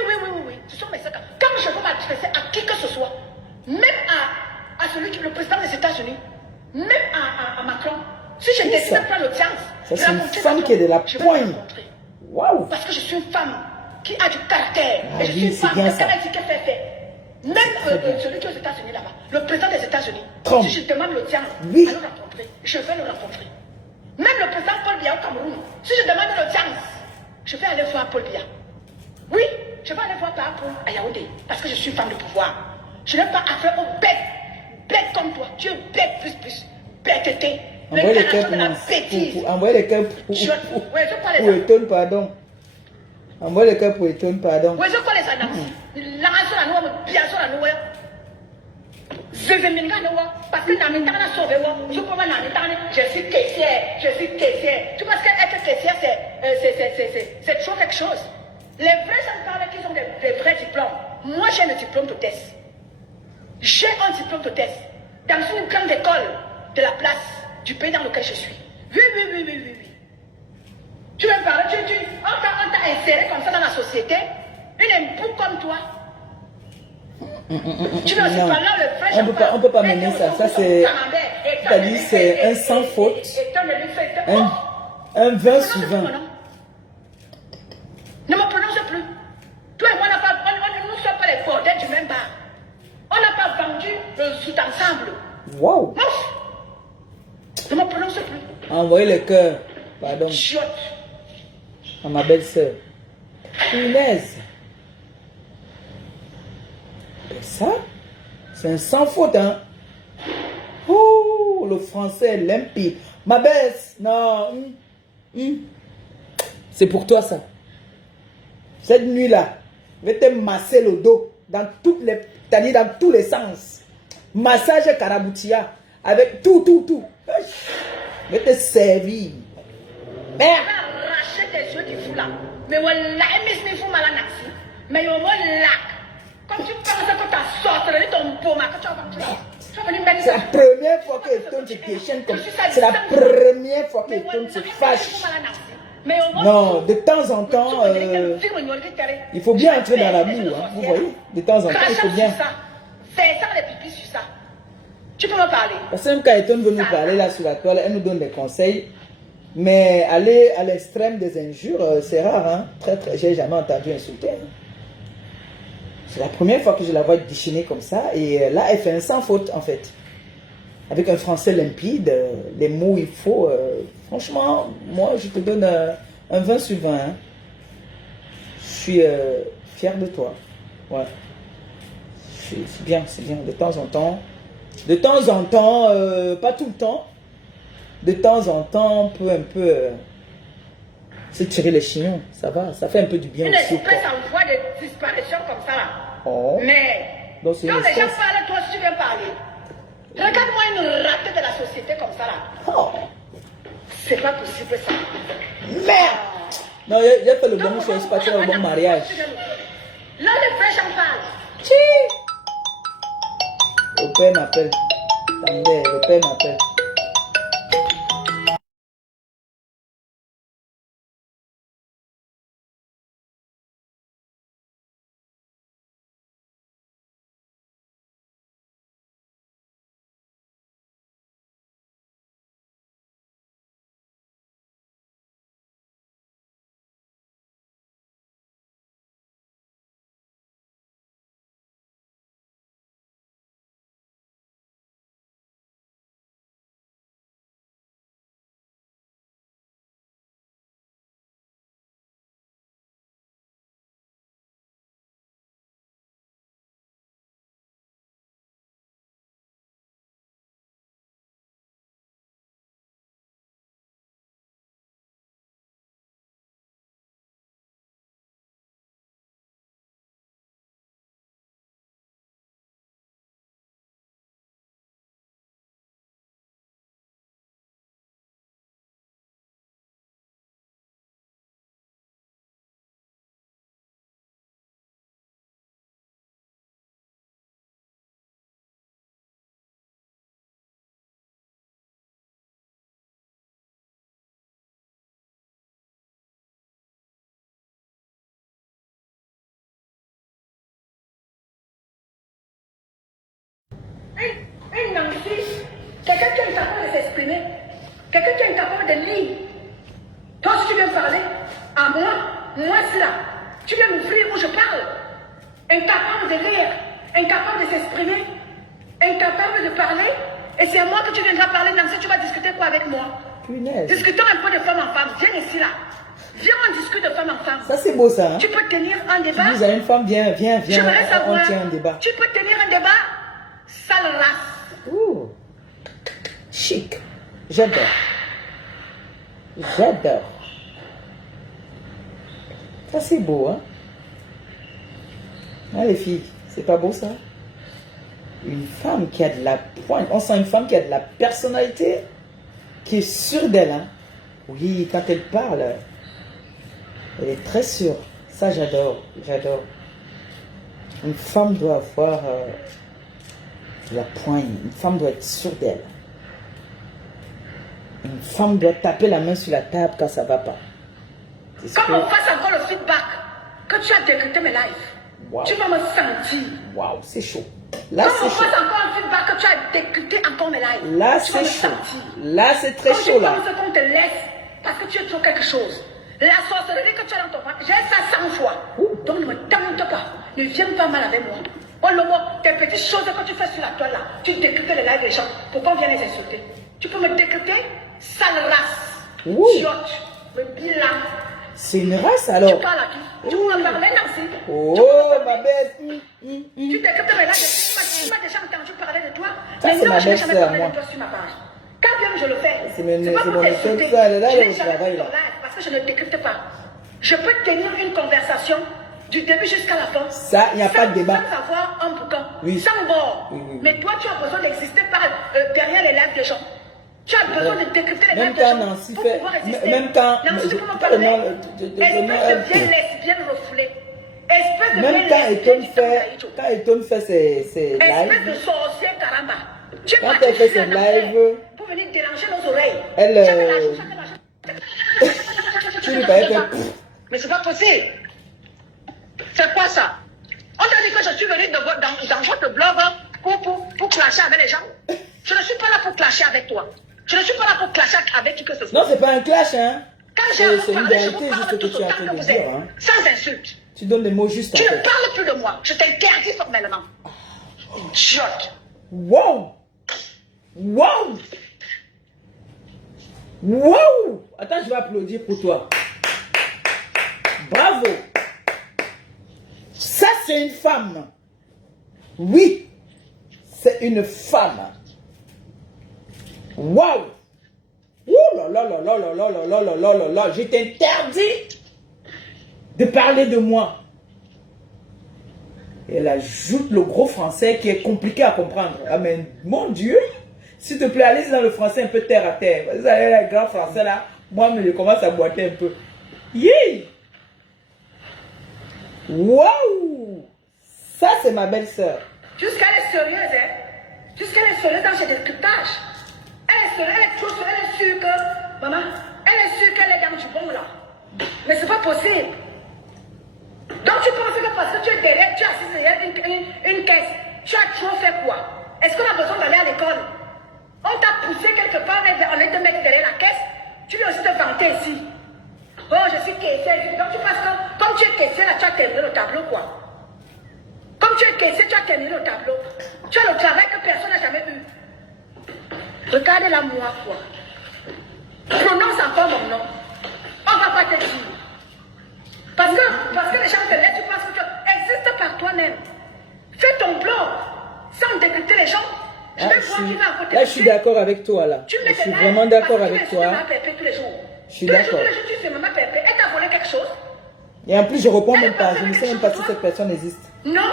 ce sont mes soeurs camerounaises. Quand je veux m'adresser à qui que ce soit, même à celui qui est le président des États-Unis, même à Macron, si je Qui décide ça? de prendre le chance, Ça, c'est une rencontrer femme Macron, qui est de la je vais poigne. le rencontrer. Waouh! Parce que je suis une femme qui a du caractère. Ah et je oui, suis une c'est femme bien que ça. quand elle dit qu'elle fait. Même celui qui est aux États-Unis là-bas, le président des États-Unis, Trump. si je demande l'audience Oui. à le rencontrer, je vais le rencontrer. Même le président Paul Biya au Cameroun, si je demande l'audience, je vais aller voir Paul Biya. Oui, je vais aller voir par Paul à Yaoundé, parce que je suis femme de pouvoir. Je n'ai pas affaire aux bêtes, bêtes comme toi. Tu es bête plus, bêteté. Envoyez les cœurs L'incarnation de la pour bêtise. envoyez les cœurs pour Ouais, je parle pour les étonne, pardon. Envoyez les cœurs pour étonne, pardon. ouais, je parle les annonces. L'annonce la noix, bien sûr la noix. Je vais me dire parce que dans mes temps, je peux je suis caissière. Tu penses qu'être caissière, c'est trop quelque chose. Les vrais gens parlent qui ont des vrais diplômes. Moi, j'ai un diplôme d'hôtesse. J'ai un diplôme d'hôtesse dans une grande école de la place du pays dans lequel je suis. Oui. Tu veux parler, on t'a inséré comme ça dans la société, une époux comme toi. Tu veux aussi Non. parler le vrai On peut pas mener ça. Ça, c'est. C'est-à-dire, c'est un sans faute. Un 20 sur 20. Ne me prononce plus. Toi et moi, nous ne sommes pas les bordels du même bar. On n'a pas vendu le sous-ensemble. Waouh! Mouf! Ne me prononce plus. Envoyez les cœurs, pardon, Chiotte. à ma belle-sœur. Punaise! Et ça, c'est un sans faute, hein? Oh, le français est limpide. Ma baisse, non. C'est pour toi ça. Cette nuit-là, je vais te masser le dos dans toutes les, c'est-à-dire dans tous les sens. Massage Karaboutia avec tout. Je vais te servir. Merde. Arracher tes yeux du fou là. Mais voilà, mais fou mal à mais au moins là, quand tu penses que tu as sorti ton poma, que tu vas venir mettre c'est la première fois que Eton se déchaîne comme ça. C'est la première fois que Eton se fâche. Non, de temps en temps, il faut bien entrer dans la boue, hein, vous voyez. De temps en temps, il faut bien. Fais ça les pipis sur ça. Tu peux me parler. Parce que même quand Eton veut nous parler là sur la toile, elle nous donne des conseils. Mais aller à l'extrême des injures, c'est rare, hein. J'ai jamais entendu insulter. Hein. C'est la première fois que je la vois déchaîner comme ça. Et là, elle fait un sans faute, en fait. Avec un français limpide, les mots il faut. Franchement, moi, je te donne un 20 sur 20. Hein. Je suis fier de toi. Ouais. C'est bien, c'est bien. De temps en temps. De temps en temps, pas tout le temps. De temps en temps, on peut un peu se tirer les chignons. Ça va, ça fait un peu du bien une aussi. Une espèce en voie de disparition comme ça là. Oh. Mais donc, quand les gens parlent, toi aussi tu viens parler. Regarde-moi une ratée de la société comme ça là. Oh. C'est pas possible ça. Merde. Non, j'ai fait le bon chose, pas le bon mariage. Là, les frères j'en parle. Chi. Le père m'appelle. Attendez, le père m'appelle. Une Nancy, quelqu'un qui est capable de s'exprimer, quelqu'un qui est capable de lire. Toi, si tu viens parler à moi cela, tu viens m'ouvrir où je parle. Incapable de lire, incapable de s'exprimer, incapable de parler. Et c'est à moi que tu viendras parler, Nancy, tu vas discuter quoi avec moi? Punaise. Discutons un peu de femme en femme. Viens ici là. Viens, on discute de femme en femme. Ça, c'est beau, ça. Hein? Tu peux tenir un débat. Tu dis à une femme, viens, J'aimerais savoir, on tient un débat. tu peux tenir un débat, sale race. Ouh. Chic. J'adore. J'adore. Ça, c'est beau, hein? Hein, les filles, c'est pas beau, ça? Une femme qui a de la pointe. On sent une femme qui a de la personnalité, qui est sûre d'elle, hein? Oui, quand elle parle, elle est très sûre. Ça, j'adore. J'adore. Une femme doit avoir de la poigne. Une femme doit être sûre d'elle. Une femme doit taper la main sur la table quand ça ne va pas. Comme on fasse encore le feedback que tu as décrypté mes lives, wow. Tu vas me sentir. Waouh, c'est chaud. Là, comme c'est on chaud. fasse encore un feedback que tu as décrypté encore mes lives, là, tu vas me chaud. sentir. Là, c'est très comme chaud. Là, je pense qu'on te laisse parce que tu es trop quelque chose. La sorcellerie que tu as dans ton ventre, j'ai ça 100 fois. Donc ne me tente pas. Ne viens pas mal avec moi. Oh le mot, tes petites choses que tu fais sur la toile là, tu décryptes les lives des gens. Pourquoi on vient les insulter? Tu peux me décrypter? Sale race. Chiotte. Le bilan. C'est une race alors. Tu parles à qui? Tu peux me parler, Nancy? Oh, ma belle. Tu décryptes mes lives. Tu m'as déjà entendu parler de toi. Ça, mais c'est non, ma je n'ai jamais belle-sœur, parlé moi. de toi sur ma page. Quand bien, je le fais. C'est pas pour mon t'insulter. école, ça, elle est là, Je au n'ai jamais travail, fait là. ton live parce que je ne décrypte pas. Je peux tenir une conversation du début jusqu'à la fin. Ça, il n'y a pas de débat. Sans avoir un boucan, Oui. sans bord. Oui, oui, oui. Mais toi, tu as besoin d'exister derrière les lives des gens. Tu as besoin de décrypter les Même lives des quand gens Nancy pour fait, pouvoir exister. même quand, Nancy, tu peux m'en le parler. nom, Espèce de vieille lesbienne refoulée. Espèce de même vieille quand lesbienne Eton fait ses espèce de lives, sorcier caramba. Tu es quand parti elle fait sur ses un enfer lives, pour venir déranger nos oreilles. elle, Chacun l'argent, chacun l'argent. tu lui parlais que, Mais c'est pas possible. C'est quoi ça? On t'a dit que je suis venu dans votre blog pour clasher avec les gens. Je ne suis pas là pour clasher avec toi. Je ne suis pas là pour clasher avec qui que ce soit. non, c'est pas un clash, hein. Quand j'ai à vous C'est une parler, je vérité vous juste parle que tout tu es en autant train que de vous dire, êtes. hein. Sans insulte. Tu donnes des mots justes. Tu en ne fait. parles plus de moi. Je t'interdis formellement. Idiote. Wow! Wow! Wow! Attends, je vais applaudir pour toi. Bravo! Ça, c'est une femme. Oui, c'est une femme. Wow! Ouh là là là là là là là là là là là là. Je t'interdis de parler de moi. Et elle ajoute le gros français qui est compliqué à comprendre. Ah mais mon Dieu! S'il te plaît, allez dans le français un peu terre à terre. Vous avez le grand français là. Moi, je commence à boiter un peu. Yeah! Waouh! Ça, c'est ma belle-sœur. Jusqu'à elle est sérieuse, hein. Jusqu'elle est sérieuse dans ses décryptages. Elle est sérieuse, elle est trop sérieuse, elle est sûre que, maman, elle est sûre qu'elle est dans du bon là. Mais c'est pas possible. Donc tu penses que parce que tu es derrière, tu es assis derrière une caisse, tu as trop fait quoi? Est-ce qu'on a besoin d'aller à l'école? On t'a poussé quelque part, on est de mettre derrière la caisse, tu veux aussi te vanter ici. Oh, je suis caissière. Donc tu penses que comme tu es caissière, là, tu as terminé le tableau quoi? Comme tu es caissier, tu as terminé le tableau. Tu as le travail que personne n'a jamais eu. Regardez-la moi, quoi. Prononce encore mon nom. On ne va pas te dire. Parce que les gens te laissent, tu penses que tu existes par toi-même. Fais ton blog sans décrypter les gens. Je vais voir qui va à côté. Là, je suis d'accord avec toi, là. Je suis vraiment d'accord avec toi. Je suis d'accord. Tous les jours, tu fais maman Pépé. Elle t'a volé quelque chose? Et en plus, je ne réponds même pas. Je ne sais même pas si cette personne existe. Non.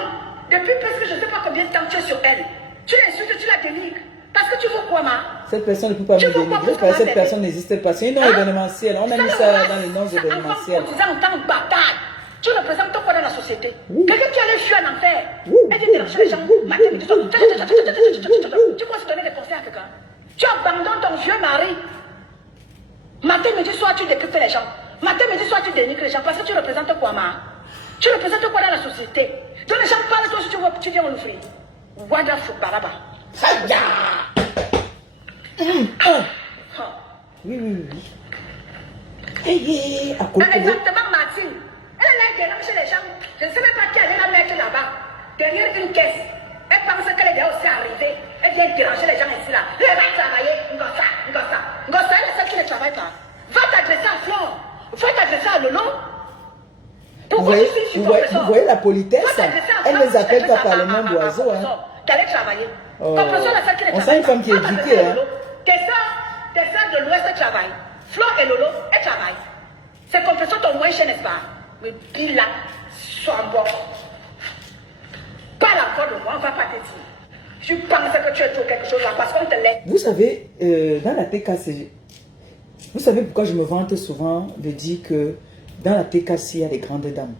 Depuis presque je ne sais pas combien de temps tu es sur elle. Tu l'insultes, tu la dénigres. Parce que tu veux quoi, ma? Cette personne ne peut pas me dénigrer parce que cette personne n'existe pas. C'est un nom événementiel. On a mis ça dans les noms événementiels. Tu en tant que bataille. Tu représentes quoi dans la société? Quelqu'un qui allait fuir en enfer. Elle dit déranger les gens. Tu crois se donner des conseils à quelqu'un? Tu abandonnes ton vieux mari. Matin, midi, soir, tu décryptes les gens. Matin, midi, soir, tu dénigres les gens. Parce que tu représentes quoi, ma? Tu représentes quoi dans la société? Donc les gens parlent, toi, si tu veux, tu viens l'ouvrir. Wonderful, baraba. Oui, oui, oui. Hey, à côté. Exactement, Martine. Elle est là déranger les gens. Je ne sais même pas qui allait la mettre là-bas. Derrière une caisse. Elle pense qu'elle est aussi arrivée. Elle vient déranger les gens ici là. Elle va travailler. Ngossa. Ngossa, elle est celle qui ne travaille pas. Va t'adresser à Flore. Va t'adresser à Lolo. Vous voyez la politesse? Elle ne les appelle pas par le nom d'oiseau. Qu'elle est travailler. On sent une femme qui est éduquée. Tes soeurs de l'Ouest travaillent. Flore et Lolo, elles travaillent. C'est compression ton loin chez, n'est-ce pas? Mais dis là, sois bon. Parle encore de moi, on va pas te dire. Je pense que tu es trop quelque chose là parce qu'on te laisse. Vous savez, dans la TKC, vous savez pourquoi je me vante souvent de dire que dans la TKC, il y a les grandes dames.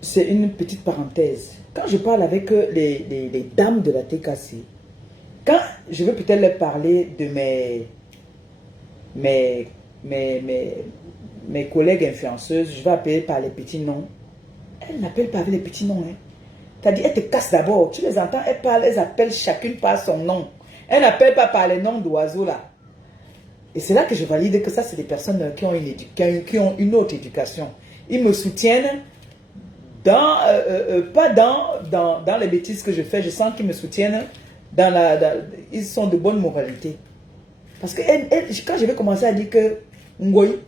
C'est une petite parenthèse. Quand je parle avec les dames de la TKC, quand je veux peut-être leur parler de mes collègues influenceuses, je vais appeler par les petits noms. Elles n'appellent pas avec les petits noms. Hein. C'est-à-dire, elles te cassent d'abord. Tu les entends, elles parlent, elles appellent chacune par son nom. Elles n'appellent pas par les noms d'oiseaux là. Et c'est là que je valide que ça, c'est des personnes qui ont une autre éducation. Ils me soutiennent pas dans les bêtises que je fais. Je sens qu'ils me soutiennent ils sont de bonne moralité. Parce que quand je vais commencer à dire que Ngoyi,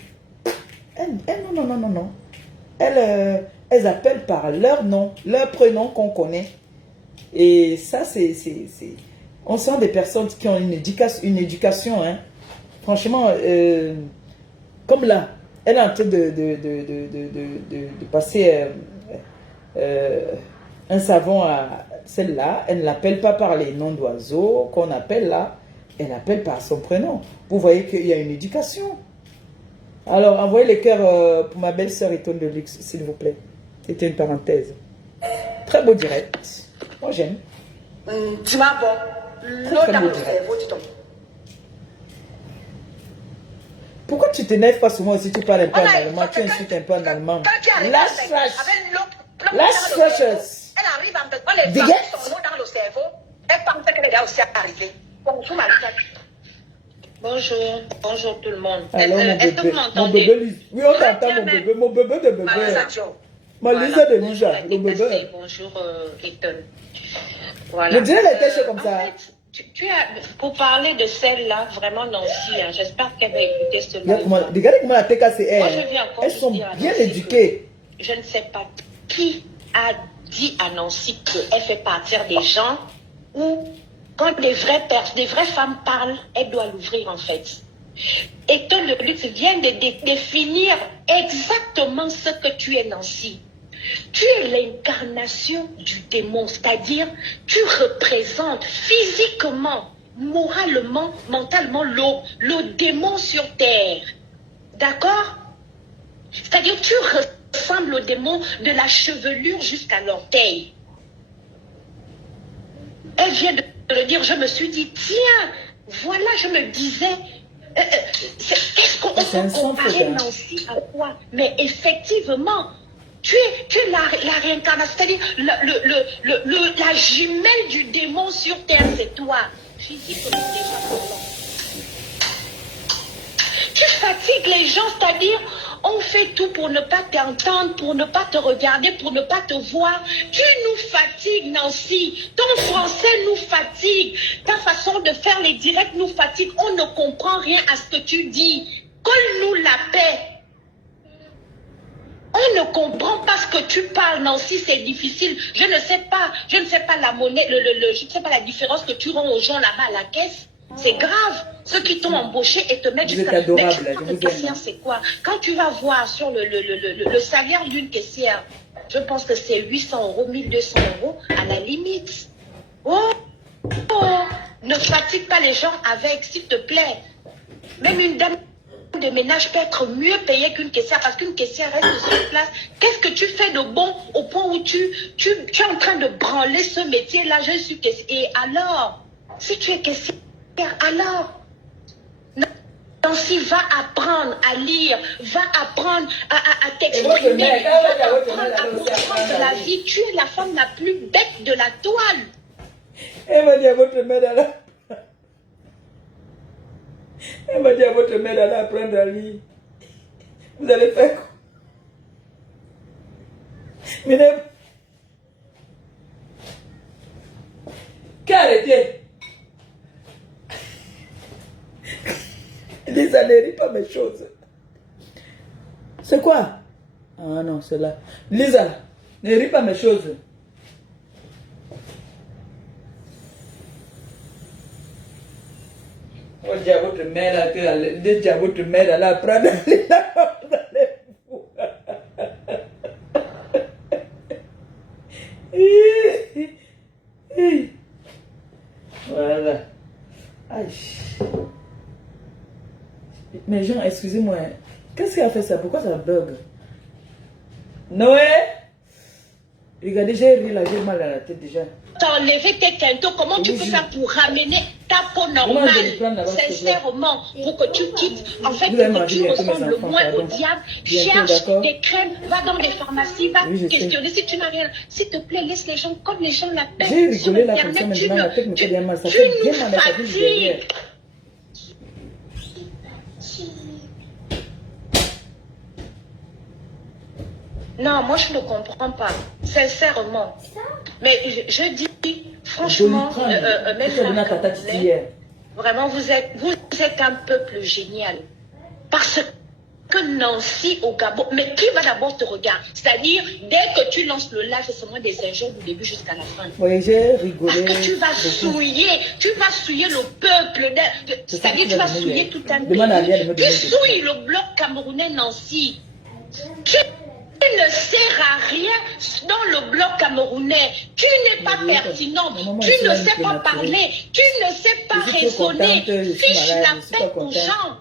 non. Elles appellent par leur nom, leur prénom qu'on connaît. Et ça, On sent des personnes qui ont une éducation, hein. Franchement, comme là, elle est en train de passer un savon à celle-là. Elle ne l'appelle pas par les noms d'oiseaux qu'on appelle là. Elle l'appelle par son prénom. Vous voyez qu'il y a une éducation. Alors, envoyez les cœurs pour ma belle-sœur Étonne de Luxe, s'il vous plaît. C'était une parenthèse. Très beau direct. Moi, j'aime. Dis-moi, bon, l'autre dans le cerveau, dis donc. Pourquoi tu t'énerves pas sur moi si tu parles un peu en allemand? Tu insultes un peu en allemand. Lâche flash. Lâche flashes. Elle arrive en fait, on les met son mot dans le cerveau. Elle pense que les gars aussi arrivés. Bonjour, Bonjour, bonjour tout le monde. Alors, Est-ce que vous mon m'entendez? bébé, oui, on t'entend, mon bébé de bébé. Ma Lisa de Lisa, le bébé. Bonjour, Ethan. Voilà. Le direct a été fait comme ça. En fait, tu as, pour parler de celle-là, vraiment Nancy, hein, j'espère qu'elle va écouter ce live. Regardez comment la TK c'est Moi, elle. je viens encore Elles vous sont dire à bien Nancy éduquées. que je ne sais pas qui a dit à Nancy qu'elle fait partir des gens où, quand des vraies femmes parlent, elle doit l'ouvrir en fait. Et Tom de Luxe vient de définir exactement ce que tu es, Nancy. Tu es l'incarnation du démon, c'est-à-dire tu représentes physiquement, moralement, mentalement le démon sur terre. D'accord? C'est-à-dire tu ressembles au démon de la chevelure jusqu'à l'orteil. Elle vient de le dire, je me suis dit, tiens, voilà, je me disais, est-ce qu'on peut comparer Nancy à quoi? Mais effectivement, tu es la réincarnation, c'est-à-dire la jumelle du démon sur terre, c'est toi. Physiquement déjà parlant. Tu fatigues les gens, c'est-à-dire, on fait tout pour ne pas t'entendre, pour ne pas te regarder, pour ne pas te voir. Tu nous fatigues, Nancy. Ton français nous fatigue. Ta façon de faire les directs nous fatigue. On ne comprend rien à ce que tu dis. Colle-nous la paix. On ne comprend pas ce que tu parles, Nancy, c'est difficile. Je ne sais pas la monnaie, je ne sais pas la différence que tu rends aux gens là-bas à la caisse. C'est grave. Ceux qui t'ont embauché et te mettent jusqu'à... Mais tu parles de caissière, c'est quoi? Quand tu vas voir sur le salaire d'une caissière, je pense que c'est 800 euros, 1200 euros à la limite. Oh, ne fatigue pas les gens avec, s'il te plaît. Même une dame de ménage peut être mieux payée qu'une caissière parce qu'une caissière reste sur place. Qu'est-ce que tu fais de bon au point où tu es en train de branler ce métier-là? Je suis caissière. Et alors, si tu es caissière, alors, Nancy, va apprendre à lire, va apprendre à t'exprimer, va apprendre à comprendre la vie. Tu es la femme la plus bête de la toile. Elle m'a dit à votre mère d'aller. Elle m'a dit à votre mère d'aller apprendre à lire. Vous allez faire quoi? Mais qu'arrêtez. Lisa, ne ris pas mes choses. C'est quoi? Ah non, c'est là. Lisa, ne ris pas mes choses. On dit à votre mère d'aller apprendre à lire. Voilà. Aïe. Mais Jean, excusez-moi, qu'est-ce qui a fait ça? Pourquoi ça bug? Noé? Regardez, j'ai ri là, j'ai mal à la tête déjà. T'enlever tes quintaux, comment tu peux faire pour ramener ta peau normale, sincèrement, pour que tu quittes, en fait, que tu ressembles le moins au diable, cherche des crèmes, va dans des pharmacies, va questionner si tu n'as rien. S'il te plaît, laisse les gens comme les gens l'appellent. J'ai rigolé là comme ça, maintenant la tête me fait bien mal, ça fait bien mal à la tête derrière. Non, moi je ne comprends pas, sincèrement. Mais je dis, franchement, vraiment, vous êtes un peuple génial. Parce que Nancy au Gabon, mais qui va d'abord te regarder? C'est-à-dire, dès que tu lances le live, c'est seulement des injures du début jusqu'à la fin. Oui, j'ai rigolé. Parce que tu vas souiller le peuple. C'est-à-dire, tu vas souiller tout un pays. Tu souilles le bloc camerounais Nancy. Tu ne sers à rien dans le bloc camerounais. Tu n'es pas pertinent. Tu ne sais pas parler. Tu ne sais pas raisonner. Fiche la paix aux gens.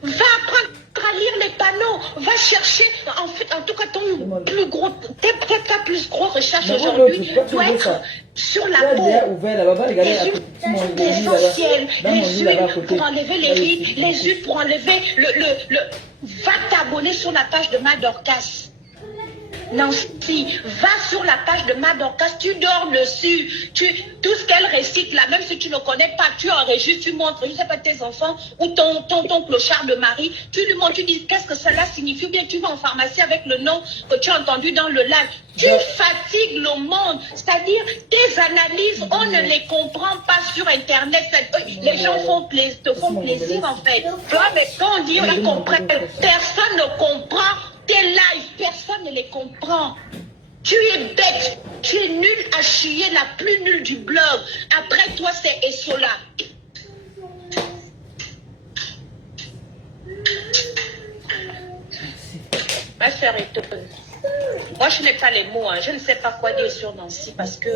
Va apprendre à lire les panneaux, va chercher, en tout cas ton plus gros, ta plus grosse recherche aujourd'hui doit être sur la peau. Les huiles essentielles, les huiles pour enlever les rides, les huiles pour enlever va t'abonner sur la page de Madorcas. Nancy, va sur la page de Madorcas, tu dors dessus, tout ce qu'elle récite là, même si tu ne connais pas, tu enregistres, tu montres, je ne sais pas, tes enfants ou ton clochard de mari, tu lui montres, tu dis qu'est-ce que cela signifie, ou bien tu vas en pharmacie avec le nom que tu as entendu dans le live. Tu fatigues le monde, c'est-à-dire tes analyses, on ne les comprend pas sur Internet, les gens te font plaisir en fait. Toi, mais quand on dit on comprend, personne ne comprend. Tes lives, personne ne les comprend. Tu es bête, tu es nul à chier, la plus nulle du blog. Après toi, c'est Essola. Ma soeur est étonne. Moi, je n'ai pas les mots, hein. Je ne sais pas quoi dire sur Nancy parce que...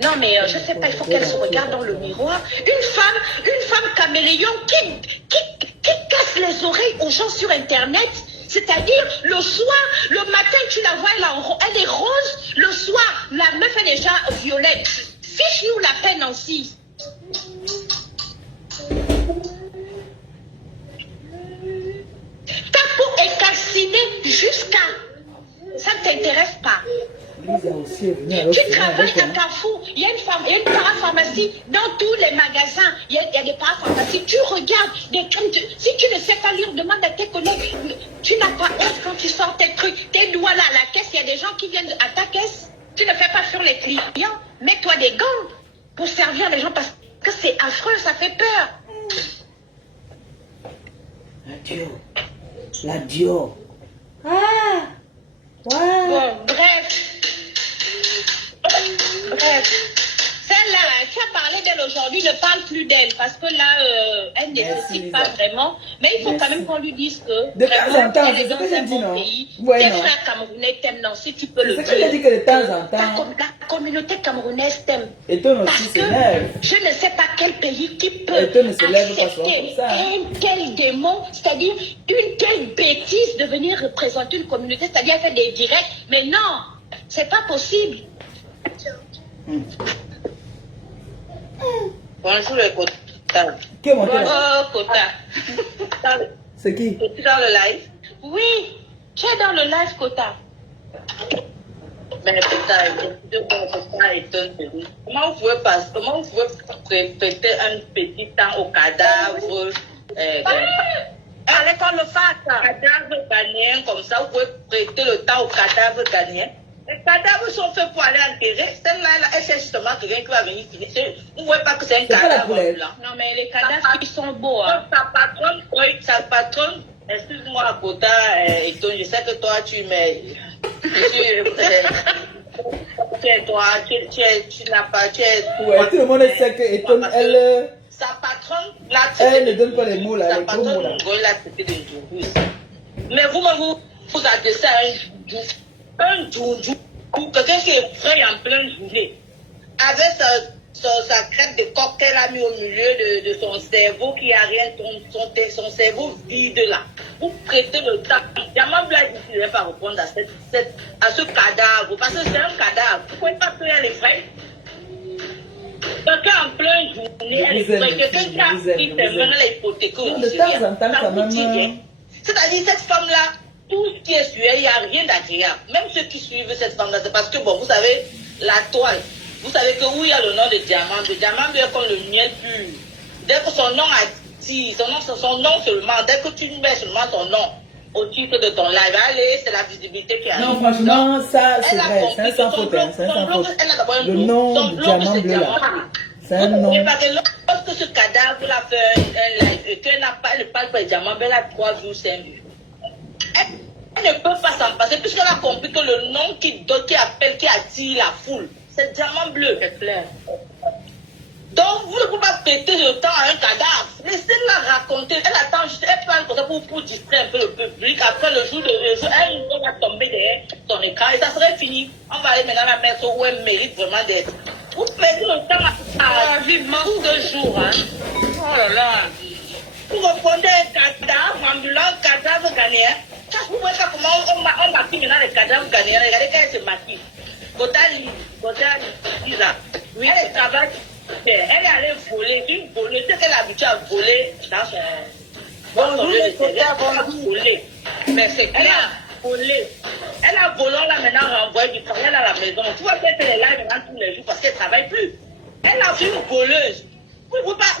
Non, mais je ne sais pas, il faut qu'elle se regarde dans le miroir. Une femme caméléon qui casse les oreilles aux gens sur Internet. C'est-à-dire, le soir, le matin, tu la vois, elle est rose. Le soir, la meuf, elle est déjà violette. Fiche-nous la paix, Nancy. Ta peau est calcinée jusqu'à... Ça ne t'intéresse pas. Tu travailles à Carrefour, il y a une parapharmacie dans tous les magasins, il y a des parapharmacies. Tu regardes, si tu ne sais pas lire, demande à tes collègues. Tu n'as pas honte quand tu sors tes trucs, tes doigts là à la caisse, il y a des gens qui viennent à ta caisse. Tu ne fais pas sur les clients, mets-toi des gants pour servir les gens parce que c'est affreux, ça fait peur. La Dior. Ah! Wow. Bon, bref. Celle-là, tu as parlé d'elle aujourd'hui, ne parle plus d'elle parce que là, elle n'existe pas vraiment. Mais il faut quand même qu'on lui dise que de temps en temps, elle est dans un bon pays. Tes frères camerounais t'aiment, non, si tu peux le dire. C'est que dit que de temps en temps, la communauté camerounaise t'aime. Et toi aussi se lève. Je ne sais pas quel pays qui peut accepter un tel démon, c'est-à-dire une telle bêtise de venir représenter une communauté, c'est-à-dire faire des directs. Mais non, c'est pas possible. Bonjour les Kota. Bonjour Kota. C'est qui? Tu es dans le live? Oui, tu es dans le live Kota. Mais Kota étonne. Comment vous pouvez prêter un petit temps au cadavre Allez qu'on le fasse. Cadavre ghanéen comme ça, vous pouvez prêter le temps au cadavre ghanéen. Les cadavres sont faits pour aller enterrer. Celle-là, elle sait justement quelqu'un qui va venir finir. Vous ne voyez pas que c'est un cadavre blanc. Non, mais les cadavres, ils sont beaux. Hein. Sa patronne, excuse-moi, Kota, je sais que toi, tu mets. Tu n'as pas. Ouais, tout le monde sait que Eton, elle. Sa patronne, là, elle ne donne pas les mots là, sa les gros mots là. Mais vous adressez à un joujou, quelqu'un qui est frais en pleine journée, avec sa crête de coq qu'elle a mis au milieu de son cerveau qui a rien, son cerveau vide là. Vous prêtez le temps. Diamant Blanc ne va pas répondre à ce cadavre, parce que c'est un cadavre. Vous ne pouvez pas payer les frais. Quelqu'un en pleine journée, elle est frais. Quelqu'un qui a pris ses mains, elle est hypothéquée au Nigeria. Ça vous dit rien. C'est-à-dire, cette femme-là, tout ce qui est sur elle, il n'y a rien d'agréable. Même ceux qui suivent cette femme-là, c'est parce que, bon, vous savez, la toile, vous savez que où il y a le nom de Diamant est comme le miel pur. Dès que son nom attire, son nom seulement, dès que tu mets seulement son nom au titre de ton live, allez, c'est la visibilité qui arrive. Non, franchement, ça, c'est vrai, c'est un sans faute. Le nom du Diamant bleu là. C'est un nom. Et parce que lorsque ce cadavre-là fait un live et qu'elle n'a pas, elle ne parle pas de diamant, elle a 3 vues, 5 vues. Elle ne peut pas s'en passer puisqu'elle a compris que le nom qui appelle, qui attire la foule, c'est diamant bleu. C'est clair. Donc, vous ne pouvez pas prêter le temps à un cadavre. Laissez-la raconter. Elle attend juste, elle parle comme ça pour distraire un peu le public. Après le jour, elle va tomber derrière son écran et ça serait fini. On va aller maintenant la mettre où elle mérite vraiment d'être. Vous perdez le temps à vivement ce jour. Hein. Oh là là. Vous reprenez un cadavre ambulant, un cadavre ghanéen. Vous voyez comment on maquille maintenant les cadavres ghanéens. Regardez quand elle se maquille. Godali, Lisa. Oui, elle travaille. Elle est allée voler, une voleuse, c'est qu'elle a habitué à voler dans son lieu de service. Elle a volé. Mais c'est clair, volé. Elle a volé, on l'a maintenant renvoyé du travail à la maison. Tu vois qu'elle est là maintenant tous les jours parce qu'elle ne travaille plus. Elle a fait une voleuse. Vous ne pouvez pas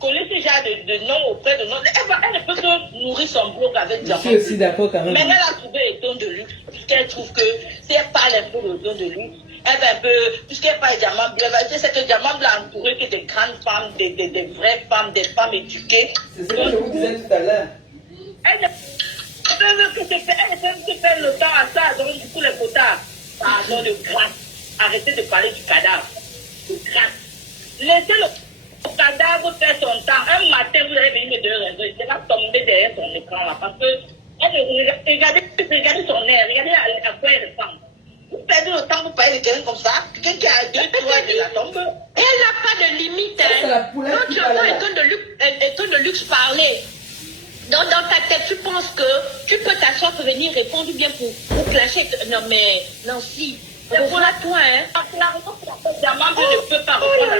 coller ce genre de nom auprès de nous. Elle ne peut que nourrir son blog avec diamant. Je suis aussi d'accord quand même. Mais elle a trouvé les tons de luxe, puisqu'elle trouve que si elle parle un peu de tons de luxe, elle va un peu, puisqu'elle parle de diamant bleu, elle va dire que diamant bleu a entouré que des grandes femmes, des vraies femmes, des femmes éduquées. C'est ce que je vous disais tout à l'heure. Elle ne peut que faire le temps à ça, donc du coup les potards, pardon de grâce, arrêtez de parler du cadavre. Laissez le cadavre faire son temps. Un matin, vous allez venir me donner raison. Il va tomber derrière son écran là. Parce que regardez son air, regardez à quoi elle ressemble. Vous perdez le temps, vous parlez de quelqu'un comme ça. Quelqu'un qui a 2-3 de la tombe. Elle n'a pas de limite. Hein. Quand tu entends Étonne de luxe parler, dans ta tête, tu penses que tu peux t'asseoir pour venir répondre bien pour clasher. Non, mais Nancy. C'est pour la toi, hein. La raison pour laquelle Diamant Bleu ne peut pas répondre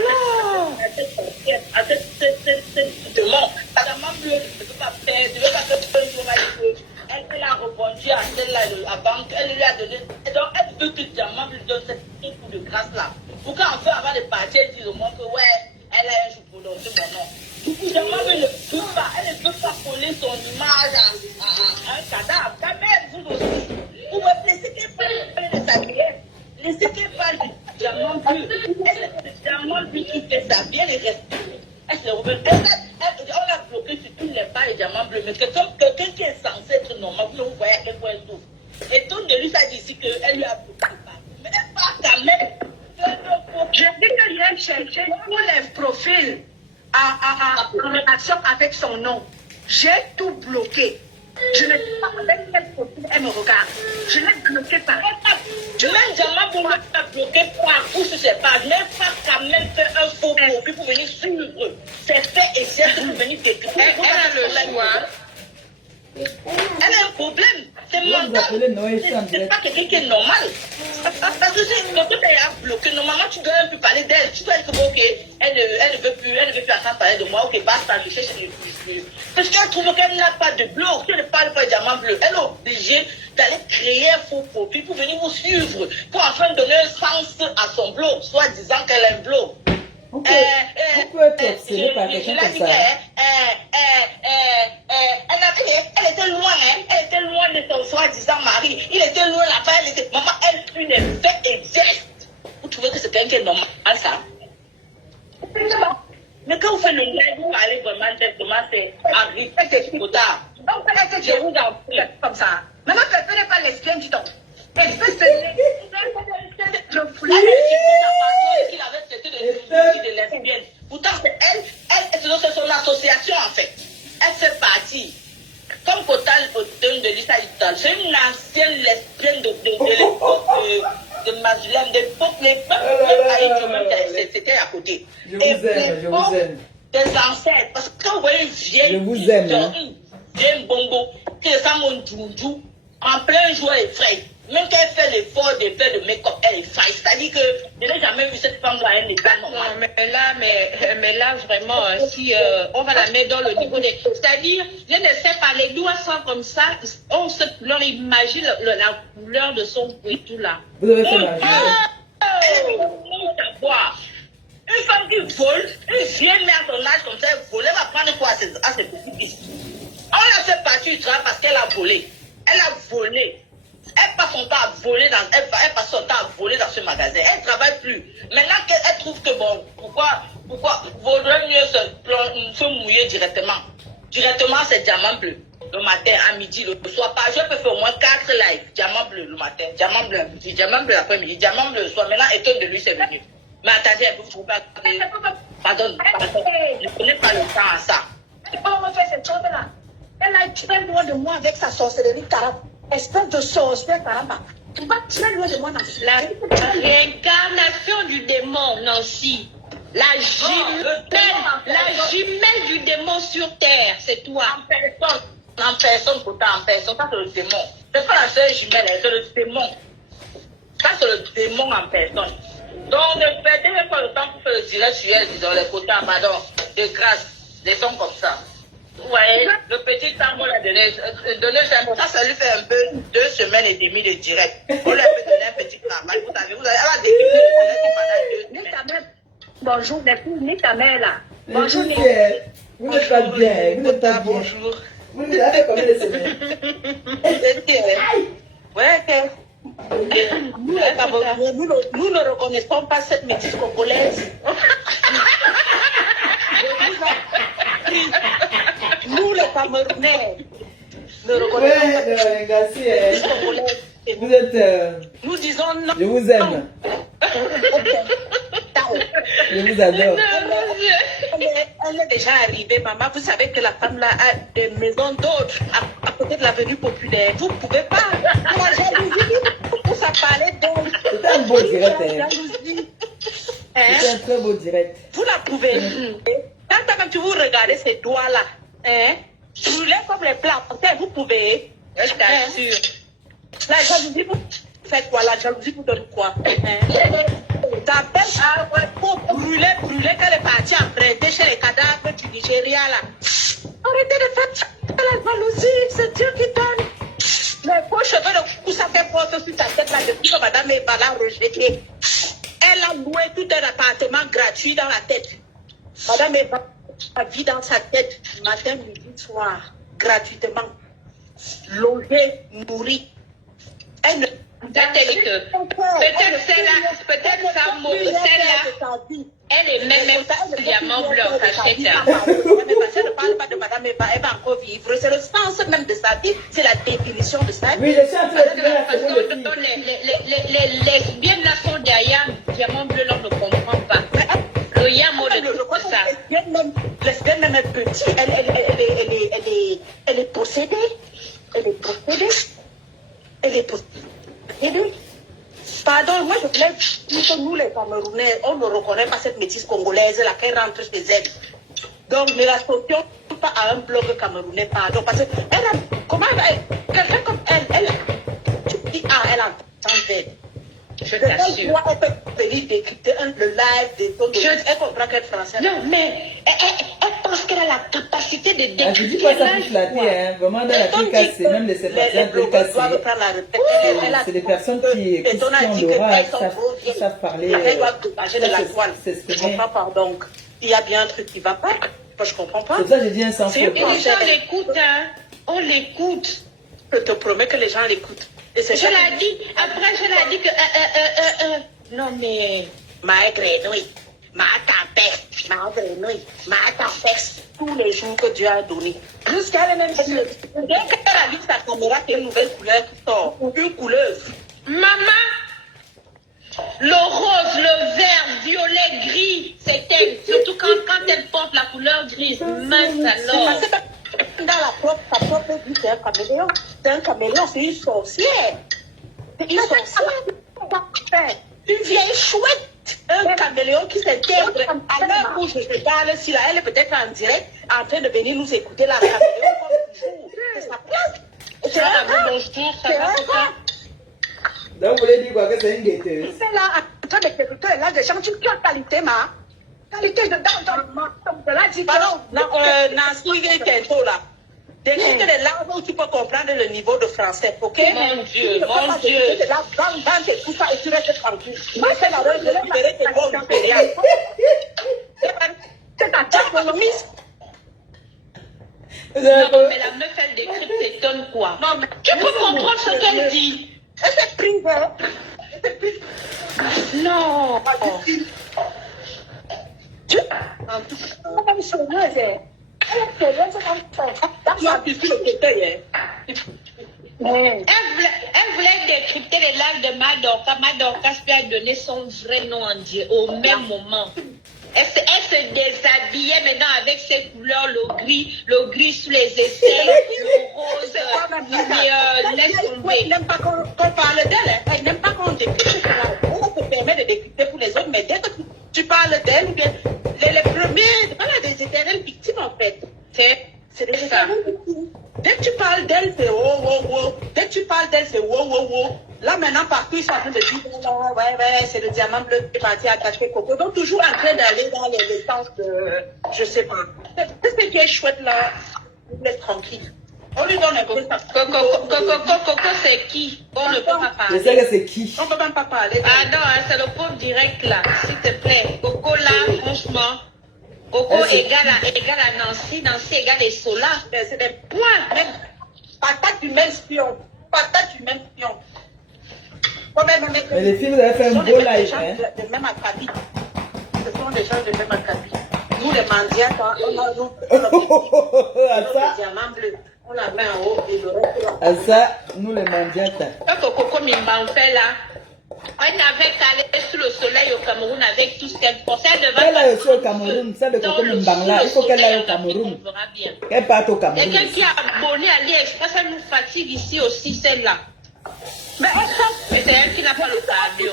à cette demande. Diamant Bleu ne peut pas faire, ne veut pas faire un journaliste. Elle a répondu à celle-là, la banque, elle lui a donné. Et donc, elle veut que Diamant Bleu donne cette coup de grâce-là. Pour qu'enfin, avant de partir, elle dise au monde que, ouais, elle a un jour pour lancer mon nom. Du coup, Diamant Bleu ne peut pas, elle ne peut pas coller son image à un cadavre. Ta mère, vous aussi. Vous me laissez qu'elle parle de sa carrière. Laissez qu'elle parle du diamant bleu. Elle est le diamant bleu qui fait ça. Bien les respecter. Elle se rebelle. On a bloqué sur tous les pas les diamants bleus. Mais quelqu'un qui est censé être normal, vous voyez à quel point elle souffre. Et tout de lui, ça dit ici qu'elle lui a bloqué le pas. Mais elle part quand même. Je dis que j'ai cherché tous les profils en relation avec son nom. J'ai tout bloqué. Je ne sais pas avec quel profil elle me regarde. Je l'ai bloqué par Je n'ai jamais voulu la bloquer partout sur ses pages. Mais pas quand même faire un faux profil pour venir suivre. C'est fait et c'est pour venir t'écouter. Elle a le choix. Elle a un problème. C'est mental. C'est pas quelqu'un qui est normal. Parce que si quelqu'un est bloqué, normalement tu dois un peu parler d'elle. Tu dois dire que bon, ok, elle ne veut plus entendre parler de moi. Ok, basta, je cherche le plus. Parce qu'elle trouve qu'elle n'a pas de blog. Si elle ne parle pas de diamant bleu, elle est obligée d'aller créer un faux profil pour venir vous suivre. Pour enfin donner un sens à son blog, soit disant qu'elle a un blog. On peut être obsédé par quelqu'un comme ça. Elle était loin, hein. Elle était loin de son soi-disant mari. Il était loin là-bas. Maman, elle suit les faits et gestes. Vous trouvez que c'est quelqu'un qui est normal, ça? Mais quand vous faites le live, vous allez vraiment directement, c'est arrivé, c'est trop tard. Donc, je vous en prie, comme ça. Maman, tu ne pas lesbienne, dis donc. Elle peut se je voulais qu'il avait traité de lesbienne. Pourtant, c'est elle, c'est son association en fait. Elle fait partie. Comme Kotal de Lisa Ital, c'est une ancienne lesbienne de l'époque de Mazulem, de l'époque, c'était à côté. Je vous aime. Des ancêtres, parce que quand vous voyez une vieille, une vieille bongo, qui ressemble à un djoudjou, en plein jour, elle est fraîche. Même quand elle fait l'effort de faire le make-up, elle est fraîche. C'est-à-dire que je n'ai jamais vu cette femme-là, elle n'est pas normale. Non, mais là, vraiment, si on va la mettre dans le niveau des... C'est-à-dire, je ne sais pas, les doigts sont comme ça, on imagine la couleur de son cou et tout là. Vous avez fait magie. Une femme qui vole, une vieille mère à son âge comme ça, elle vole, elle va prendre quoi à ses petits-fils? On l'a fait partir du travail parce qu'elle a volé. Elle a volé. Elle passe son temps à voler elle passe son temps à voler dans ce magasin. Elle ne travaille plus. Maintenant qu'elle trouve que bon, pourquoi vaudrait mieux se mouiller directement. Directement, c'est diamant bleu. Le matin, à midi, le soir. Je peux faire au moins 4 lives. Diamant bleu le matin, diamant bleu à midi, diamant bleu l'après-midi, diamant bleu le soir. Maintenant, étonne de lui, c'est venu. Mais attendez, vous pas. Pardon. Je n'ai pas le temps à ça. Comment on fait cette chose-là? Elle est très loin de moi avec sa sorcellerie caramba. Espèce de sorcière caramba. Tu vas très loin de moi, Nancy. La réincarnation du démon, Nancy. La jumelle du démon sur terre, c'est toi. En personne, pourtant, en personne. Ça, c'est le démon. C'est pas la seule jumelle, c'est le démon. Ça, c'est le démon en personne. Donc, ne perdez pas le temps pour faire le direct sur elle, dans les quotas, pardon. De grâce, des sons comme ça. Vous voyez, le petit tambour l'a donné, ça lui fait un peu 2 semaines et demie de direct. On lui a fait donner un petit travail. Vous savez, elle a débuté le direct pendant 2 semaines. Bonjour, les filles, ni ta mère là. Bonjour, vous n'êtes pas bien. Vous n'êtes pas bien. Bonjour. Vous nous avez fait combien de semaines? Ouais, ok. Nous, les Camerounais, nous ne reconnaissons pas cette métisse congolaise. Nous, les Camerounais, ne reconnaissons pas cette métisse congolaise. Vous êtes... Nous disons non. Je vous aime. Je vous adore. Elle est déjà arrivée, maman. Vous savez que la femme là a des maisons d'autres à côté de l'avenue populaire. Vous ne pouvez pas. La jalousie, pour ça parler donc. C'était un beau direct. Jalousie. C'était un très beau direct. Vous la pouvez. Quand tu vous regardez ces doigts-là, brûlés comme les plantains, vous pouvez. Je t'assure. La jalousie, vous faites quoi? La jalousie vous donne quoi? Ta belle pour brûler quand elle est partie emprunter chez les cadavres du Nigeria là. Arrêtez de faire la jalousie, c'est Dieu qui donne. Les beaux cheveux de Koussa qu'elle porte sur sa tête là depuis que madame Eva l'a rejeté. Elle a loué tout un appartement gratuit dans la tête. Madame Eva a vie dans sa tête matin, midi, soir, gratuitement. Logée, nourrie. Elle ne... Peut-être celle-là, elle est même diamant blanc, sachet. Ça ne parle pas de madame Eva, elle va encore vivre. C'est le sens même de sa vie, c'est la définition de sa vie. Oui, je suis en train de dire parce que les lesbiennes là sont derrière diamant bleu, là, on ne comprend pas. Le yamo de ça. Lesbienne même est petite, elle est possédée. Pardon, moi je voulais dire que nous les Camerounais, on ne reconnaît pas cette métisse congolaise là qui rentre chez elle. Donc ne l'associons pas à un blog camerounais, pardon, parce que elle a, comment quelqu'un comme elle, tu dis, elle entend elle. Je t'assure. Elle peut venir décrypter le live des tons de... Elle comprend qu'elle est française. Non, mais elle pense qu'elle a la capacité de décrypter. Je dis pas ça pour flatter, hein. Vraiment, dans l'Afrique, c'est même de ces personnes c'est des personnes qui ont l'aura, qui savent parler. Elles doivent partager de la toile. Je comprends pas, donc il y a bien un truc qui va pas. Je comprends pas. C'est pour ça que j'ai dit un sans faute. Et les gens l'écoutent, hein. On l'écoute. Je te promets que les gens l'écoutent. Je l'ai dit, après je l'ai dit que... non mais... Ma grenouille, ma tempête, tous les jours que Dieu a donné. Jusqu'à elle-même, dès qu'elle a vu sa caméra, c'est une nouvelle couleur qui sort. Une couleur. Maman, le rose, le vert, violet, gris, c'est elle. Surtout quand elle porte la couleur grise. Mince alors. Dans sa propre vie, c'est un caméléon. C'est un caméléon, c'est une sorcière. C'est une sorcière. Une vieille chouette. Un caméléon qui s'intègre. À l'heure où je te parle, si là, elle est peut-être en direct, en train de venir nous écouter la caméléon comme toujours. C'est sa place. C'est un rat. Donc, vous voulez dire quoi, que c'est une guetteuse? C'est là, en train d'écouter là, des gens qui ont qualité, ma. Qualité de la dit. Pardon, Nancy Kento là. D'écouter les langues où tu peux comprendre le niveau de français, ok? Mon Dieu, mon Dieu. La bande et tout ça, et tu restes tranquille. Moi, c'est la règle, je vais libérer tes bons impériales. C'est ta tête, miss. Non, mais la meuf, elle décrypte, s'étonne quoi? Non, mais tu peux comprendre ce qu'elle dit. Elle s'est prise, hein. Elle s'est prise. Non. Elle voulait décrypter les lives de Madorka. Madorka lui a donné son vrai nom en Dieu au même moment. Elle se déshabillait maintenant avec ses couleurs, le gris sous les aisselles, le rose, laisse tomber. Elle n'aime pas qu'on parle d'elle. Elle n'aime pas qu'on décrypte. On te permet de décrypter pour les autres, mais dès que tu parles d'elle, les premiers, voilà, des éternelles victimes en fait. C'est des éternelles victimes. Dès que tu parles d'elle, c'est wow, wow, wow. Dès que tu parles d'elle, c'est wow, wow, wow. Là, maintenant, partout, ils sont en train de dire, ouais, c'est le diamant bleu qui est parti attaquer Coco. Donc, toujours en train d'aller dans les sens de, je sais pas. C'est ce qui est chouette là. On nous laisse tranquille. On lui donne un peu ça. Coco, c'est qui? On ne peut pas parler. Je sais que c'est qui. On ne peut même pas parler. Ah non, c'est le pauvre direct là, s'il te plaît. Coco là, franchement. Coco égale à Nancy, Nancy égale à Sola. C'est des points, même. Patate du même spion. Patate du même spion. Mais les filles, vous avez fait un beau live, hein? De même acabit. Ce sont des gens de même acabit. Nous, les mendiants, on a le diamant bleu. On la met en haut et le reste. Ça, nous les mendiants. Quand Coco Mimba fait là, elle n'avait qu'à aller sous le soleil au Cameroun avec tout ce qu'elle pensait. Elle aille aussi au Cameroun, ça de Coco Mimba là, il faut qu'elle aille au Cameroun. Qu'elle parte au Cameroun. Quelqu'un qui a abonné à l'AliExpress, elle nous fatigue ici aussi, celle-là. Mais c'est elle qui n'a pas le cardio.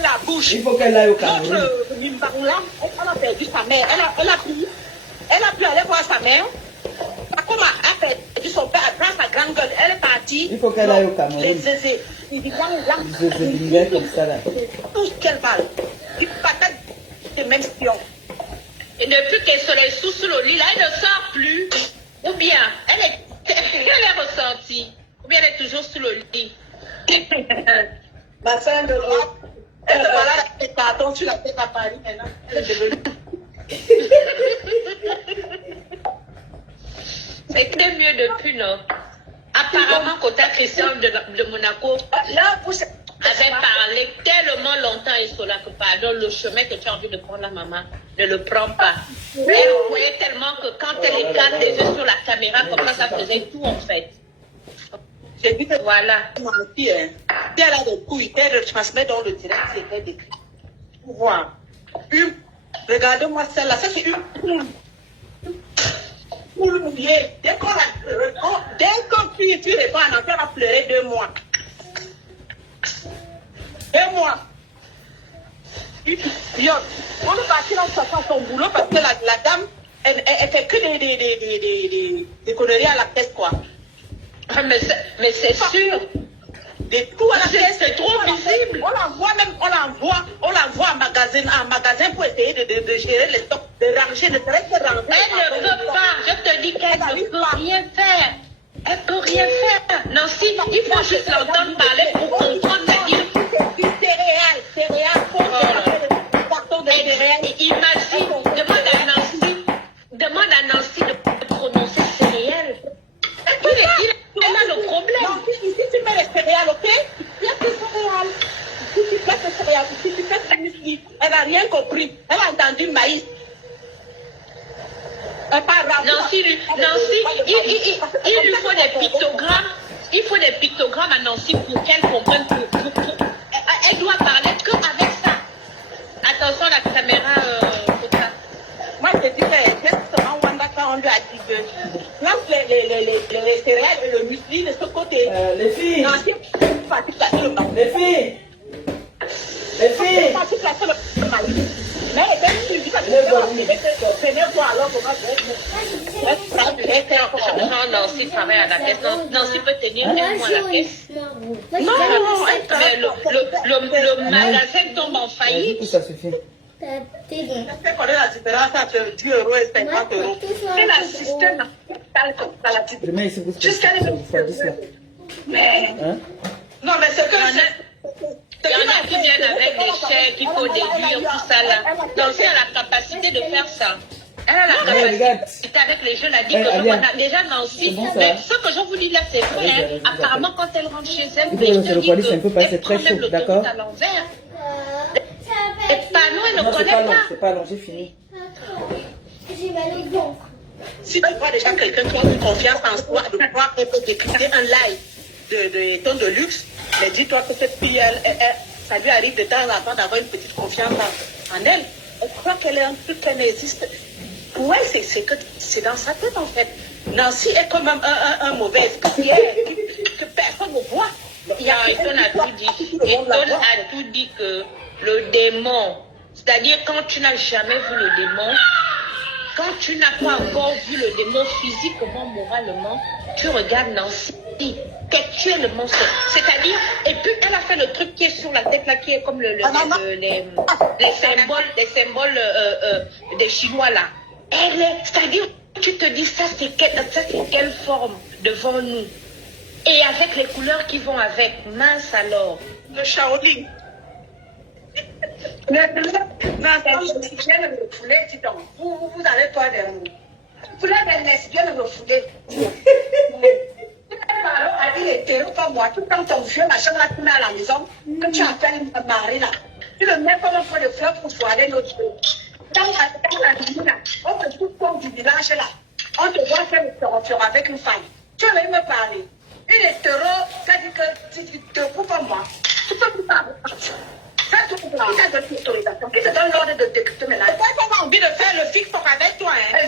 La bouche. Il faut qu'elle aille au Cameroun. Notre Mimbarula, elle a perdu sa mère. Elle a pu aller voir sa mère. Comme elle a perdu son père, elle prend sa grande gueule. Elle est partie. Il faut qu'elle aille au Cameroun. Les zézés. Il dit zézés comme ça là. Tout ce qu'elle parle. Il patate de même spion. Et depuis qu'elle se les sous le lit, là, elle ne sort plus. Ou bien, elle est ressentie. Ou bien elle est toujours sous le lit. Ma soeur de l'Europe, elle se balade avec des cartons sur la tête à Paris maintenant. Elle est devenue. C'était mieux depuis, non? Apparemment, côté Christian de Monaco avait parlé tellement longtemps et cela que, pardon, le chemin que tu as envie de prendre la maman, ne le prends pas. Elle voyait tellement que quand elle écarte les yeux sur la caméra, comme ça faisait tout en fait. J'ai dit que voilà. Si elle a des couilles, elle retransmet dans le direct, c'était décrit. Pour voir. Regardez-moi celle-là, ça c'est une poule. Poule mouillée. Dès que tu réponds à l'enfant, elle va pleurer 2 mois. 2 mois. On est parti dans son boulot parce que la dame, elle fait que des conneries à la tête, quoi. Mais c'est sûr. Des tout à la caisse, c'est trop visible. On l'envoie en magasin pour essayer de gérer les stocks, de ranger, de ranger. Elle ne peut pas. Je te dis qu'elle ne peut rien faire. Elle peut rien faire. Non, si, il faut juste l'entendre parler pour comprendre. C'est-à-dire. Du céréales. Imagine, demande à Nancy de prononcer céréales. Elle a le problème. Non, ici tu mets les céréales, ok? Tu places les céréales. Si tu places les céréales, si tu places les muesli, elle n'a rien compris. Elle a entendu maïs. Nancy, il lui faut des pictogrammes. Il faut des pictogrammes à Nancy pour qu'elle comprenne. Elle doit parler que avec ça. Attention la caméra, moi je te dis que justement Wanda quand on lui a dit que lance les céréales et le muesli de ce côté. Les filles. Nancy est partie placer le maïs. Les filles. Elle est partie placer le maïs. Mais elle est suivie parce que venez voir alors comment non, Nancy travaille à la caisse. Nancy peut tenir un mois à la caisse. Non, mais le magasin tombe en faillite. Ça suffit. Est-ce qu'on connaît la différence entre 10 € et 50 €? C'est la système. Je mets ici pour jusqu'à mais non, mais c'est que il y en a qui viennent avec des chèques, il faut déduire, tout ça là. Donc, elle a la capacité de faire ça. Elle a la capacité avec les jeunes, elle a dit que voilà, déjà Nancy, bon, mais ce que je vous dis là, c'est vrai. Hein. Apparemment, quand elle rentre chez elle, il faut que le poids c'est un peu pas, c'est très chaud, d'accord? Les panneaux, elle ne connaît pas. C'est pas long, j'ai fini. J'ai mal au ventre. Si tu vois déjà quelqu'un qui a une confiance en soi, de pouvoir décrypter un live de ton de luxe, mais dis-toi que cette fille, ça lui arrive de temps en temps d'avoir une petite confiance en elle. Elle croit qu'elle est un truc qu'elle n'existe. Pour elle, c'est dans sa tête en fait. Nancy est quand même un mauvais esprit que personne ne voit. Eton a tout dit. Eton a tout dit que le démon, c'est-à-dire quand tu n'as jamais vu le démon, quand tu n'as pas encore vu le démon physiquement, moralement, tu regardes Nancy, tu es le monstre. C'est-à-dire, et puis elle a fait le truc qui est sur la tête là, qui est comme les symboles des Chinois là. C'est-à-dire, tu te dis, ça c'est quelle forme devant nous. Et avec les couleurs qui vont avec, mince alors. Le Shaolin. Non, si tu viens de me fouler, vous allez toi des mots. Vous l'avez laissé bien de me fouler. A dit les terreaux comme moi, tout quand ton vieux machin là, tu mets à la maison, que tu appelles un mari là, tu le mets comme un peu de fleurs pour soigner notre jeu. Dans la nuit là, on te trouve comme du village là, on te voit faire le torture avec une femme. Tu veux me parler. Et les terreaux, ça dit que tu te coupes comme moi. Tu peux plus parler. Ça, tu peux pas. Il t'a donné l'autorisation. Il te donne l'ordre de décrypter mes lives. Moi, j'ai envie de faire le fixe avec toi, hein.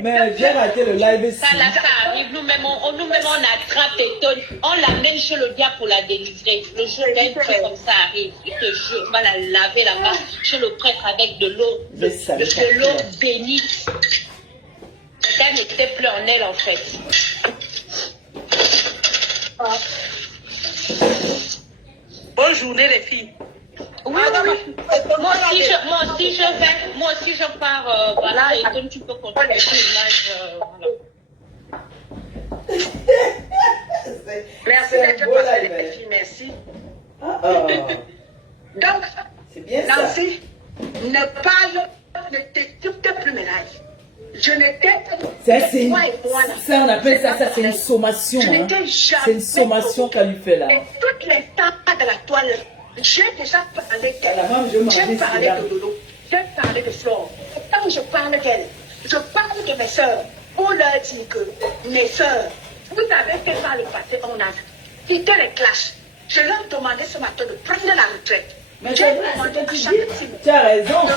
Mais j'ai raté le live ici. Ça arrive, nous-mêmes, on attrape Eton, on l'amène chez le diable pour la délivrer. Le jour d'un truc comme ça arrive, il te jure, on va la laver là-bas chez le prêtre avec de l'eau bénite. Elle n'était plus en elle en fait. Bonne journée les filles. Oui. Moi aussi je pars. Voilà, et comme tu peux continuer l'image. Merci d'être passé les filles, merci. Donc, Nancy, ne t'écoute plus mes lives. Je n'étais ça, on appelle ça c'est une sommation. Hein. C'est une sommation qu'elle lui fait là. Et toutes les temps de la toile, j'ai déjà parlé d'elle. J'ai parlé de Lolo. J'ai parlé de Flore. Et quand je parle d'elle, je parle de mes soeurs. On leur dit que mes soeurs, vous savez que par le passé, on a quitté les clashes. Je leur demandais ce matin de prendre la retraite. Mais tu as raison.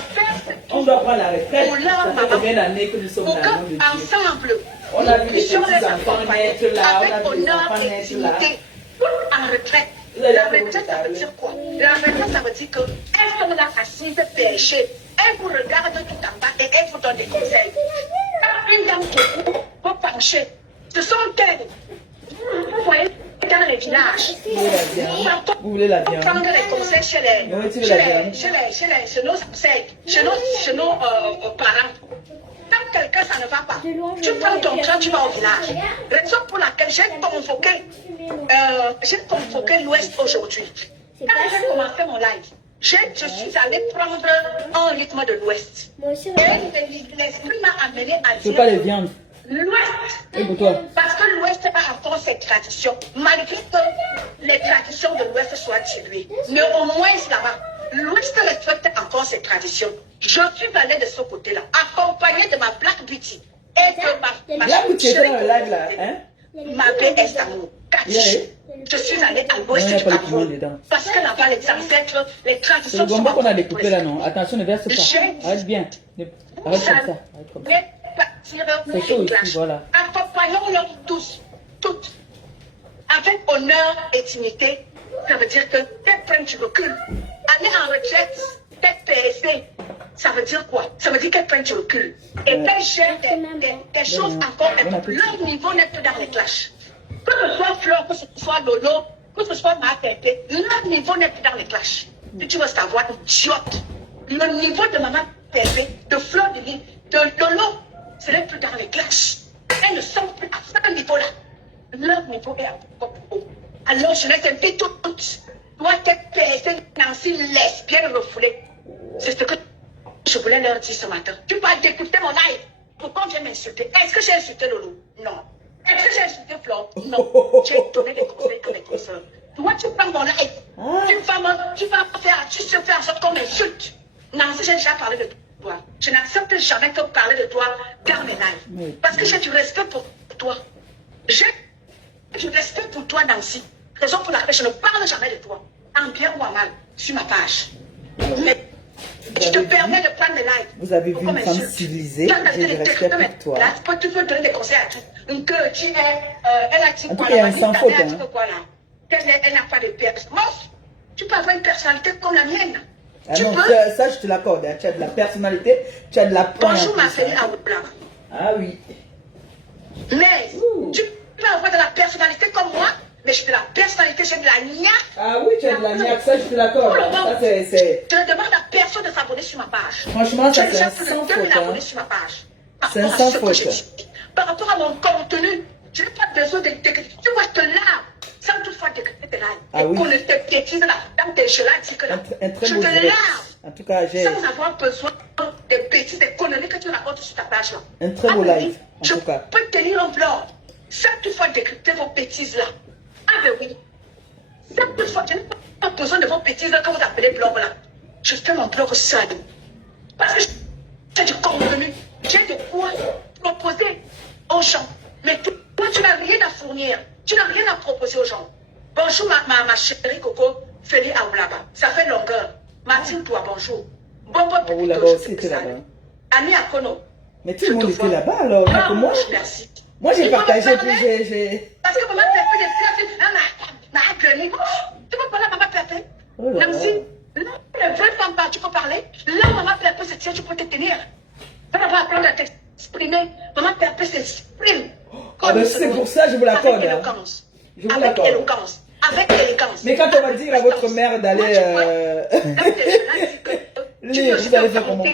On doit prendre la retraite. Ça fait combien d'années que nous sommes dans le monde de Dieu? Ensemble, on a vu les petits-enfants naître là, on a vu les enfants naître là. En retraite. La retraite, ça veut dire quoi? La retraite, ça veut dire qu'elles sont là assises perchées. Elles vous regardent tout en bas et elles vous donnent des conseils. Quand une dame qui vous pencher, ce sont elles. Vous voyez dans les villages. Vous voulez la viande? Prendre les conseils chez nos parents. Quand quelqu'un ça ne va pas, tu prends ton train, tu vas au village. Raison pour laquelle j'ai convoqué l'Ouest aujourd'hui. Quand j'ai commencé mon live, je suis allée prendre un rythme de l'Ouest. Et l'esprit m'a amené à dire. Je veux pas les viandes. L'Ouest, parce que l'Ouest a encore ses traditions, malgré que les traditions de l'Ouest soient diluées. Mais au moins là-bas, l'Ouest respecte encore ses traditions. Je suis allée de ce côté-là, accompagnée de ma Black Beauty et de ma Black Beauty était dans le live là, hein? Ma BS Amour. Je suis allée à l'Ouest du Cameroun. Parce que là-bas, les ancêtres, les traditions sont. C'est le qu'on a découpé là, non? Attention, ne verse pas. Arrête bien. Arrête comme ça. C'est chaud ici, voilà. Accompagnons-leur tous, toutes, avec honneur et dignité. Ça veut dire que tête pleine, tu recules. Aller en retraite, tête PSC, ça veut dire quoi? Ça veut dire qu'elle prenne du recul. Et qu'elle gère des choses encore. Leur niveau n'est plus dans les clashs. Que ce soit Flore, que ce soit Lolo, que ce soit ma Pépé, leur niveau n'est plus dans les clashs. Et tu veux savoir, idiote. Le niveau de maman Pépé, de Flore de Lolo, ce n'est plus dans les clashs. Elles ne sont plus à ce niveau-là. Leur niveau est encore plus haut. Alors je les invite toutes Toi, t'es personne, Nancy, lesbienne refoulée. C'est ce que je voulais leur dire ce matin. Tu vas d'écouter mon live. Pourquoi on vient m'insulter? Est-ce que j'ai insulté Lolo? Non. Est-ce que j'ai insulté Flore? Non. J'ai donné des conseils à mes consoeurs. Toi, tu prends mon live. Tu sais faire en sorte qu'on m'insulte. Nancy, j'ai déjà parlé de toi. Je n'accepte jamais que parler de toi dans mes lives. Parce que j'ai du respect pour toi. J'ai du respect pour toi, Nancy. Raison pour laquelle je ne parle jamais de toi, en bien ou en mal, sur ma page. Mais je te permets de prendre le live. Vous avez vu une femme civilisée, j'ai du respect pour toi. Là, tu peux donner des conseils à tout. Que tu es, elle a dit en tout quoi cas, il y a un là, sans faute. Hein. quoi, là. Elle n'a pas de personnalité. Tu peux avoir une personnalité comme la mienne. Ah non, ça, je te l'accorde. Hein. Tu as de la personnalité, tu as de la pointe. Bonjour, ma fille Aoula. Ah oui. Mais tu peux avoir de la personnalité comme moi, mais j'ai de la personnalité, j'ai de la niaque. Ah oui, tu as de la niaque, ça, je te l'accorde. Ça, c'est... Je ne demande à personne de s'abonner sur ma page. Franchement, ça, c'est un sans faute. Hein. Sur ma page. C'est un sans faute. Par rapport à mon contenu, je n'ai pas besoin de décréter. Tu vois, je te lave sans toutefois décréter tes lives. Ah oui. Qu'on ne te détruise là, dans tes jeux là, un très je beau te direct. lave. En tout cas, j'ai... Sans avoir besoin des bêtises, des conneries que tu racontes sur ta page là. Un très beau live, en je tout cas. peux tenir un blog sans toutefois décrypter vos bêtises là. Ah ben oui. Sans toutefois, je n'ai pas besoin de vos bêtises là, comme vous appelez blog là. Je fais mon blog seul. Parce que j'ai du contenu. J'ai de quoi proposer aux gens. Mais toi, tu n'as rien à fournir. Tu n'as rien à proposer aux gens. Bonjour ma chérie Coco, Feli Aoulaba. Ça fait longueur. Martine, toi, bonjour. Bon, Aoulaba aussi était là-bas. Annie Akono. Mais tout le monde était là-bas alors. Non, moi, merci. Moi, j'ai partagé, puis j'ai... Parce que maman Pépé, tu peux parler à maman Pépé? Nancy, là, les vraies femmes parlent, tu peux parler. Là, maman Pépé se tient, tu peux te tenir. Tu vas apprendre à t'exprimer. Maman Pépé s'exprime. Ah ben c'est pour ça, je vous l'accorde. Avec éloquence. Je vous avec l'accorde. éloquence. Avec élégance. Mais quand on va dire à votre mère d'aller... lire, vous allez faire comment?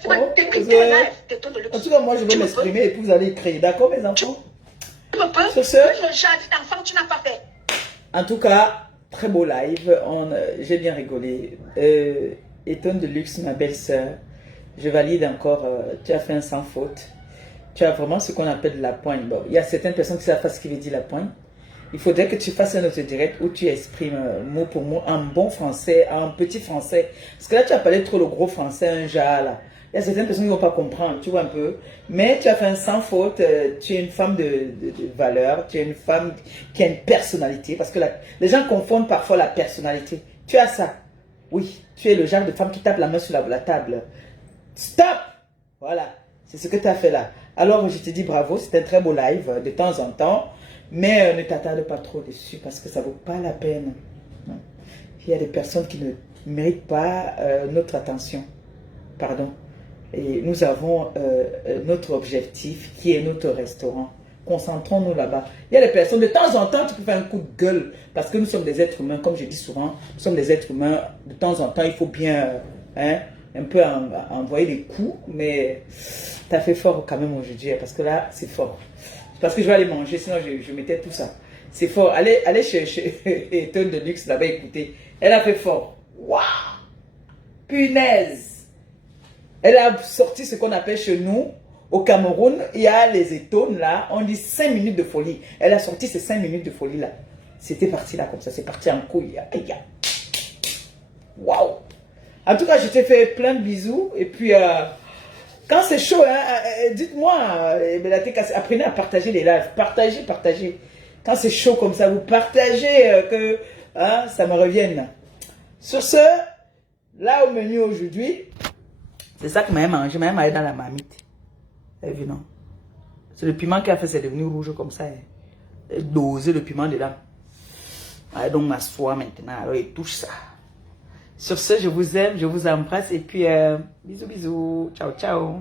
Tu vas t'écrire un live de ton de luxe. En tout cas, moi, je vais m'exprimer et puis vous allez écrire. D'accord, mes enfants? Sur ce... Le jardin d'enfant, tu n'as pas fait. En tout cas, très beau live. J'ai bien rigolé. Étonne de luxe, ma belle-sœur. Je valide encore. Tu as fait un sans faute. Tu as vraiment ce qu'on appelle de la pointe. Bon, il y a certaines personnes qui ne savent pas ce qui veut dire la pointe. Il faudrait que tu fasses un autre direct où tu exprimes mot pour mot en bon français, en petit français. Parce que là, tu as parlé trop le gros français, un genre là. Il y a certaines personnes qui ne vont pas comprendre, tu vois un peu. Mais tu as fait un sans faute, tu es une femme de valeur, tu es une femme qui a une personnalité. Parce que les gens confondent parfois la personnalité. Tu as ça. Oui, tu es le genre de femme qui tape la main sur la table. Stop! Voilà, c'est ce que tu as fait là. Alors, je te dis bravo, c'est un très beau live de temps en temps. Mais ne t'attarde pas trop dessus parce que ça ne vaut pas la peine. Il y a des personnes qui ne méritent pas notre attention. Pardon. Et nous avons notre objectif qui est notre restaurant. Concentrons-nous là-bas. Il y a des personnes, de temps en temps, tu peux faire un coup de gueule parce que nous sommes des êtres humains, comme je dis souvent, nous sommes des êtres humains. De temps en temps, il faut bien un peu envoyer des coups, mais tu as fait fort quand même aujourd'hui parce que là, c'est fort. Parce que je vais aller manger, sinon je mettais tout ça. C'est fort. Allez chez Étonne de luxe là-bas, écoutez. Elle a fait fort. Waouh! Punaise! Elle a sorti ce qu'on appelle chez nous, au Cameroun, il y a les étones là, on dit 5 minutes de folie. Elle a sorti ces 5 minutes de folie là. C'était parti là comme ça, c'est parti en couille. Waouh! En tout cas, je t'ai fait plein de bisous. Et puis, quand c'est chaud, dites-moi, apprenez à partager les lives. Partagez. Quand c'est chaud comme ça, vous partagez que ça me revienne. Sur ce, là au menu aujourd'hui, c'est ça que m'a mangé. M'a allé dans la marmite. T'as vu, non? C'est le piment qui a fait, c'est devenu rouge comme ça. Doser le piment dedans. Allez donc m'asseoir maintenant. Alors, il touche ça. Sur ce, je vous aime, je vous embrasse. Et puis, bisous, bisous. Ciao, ciao.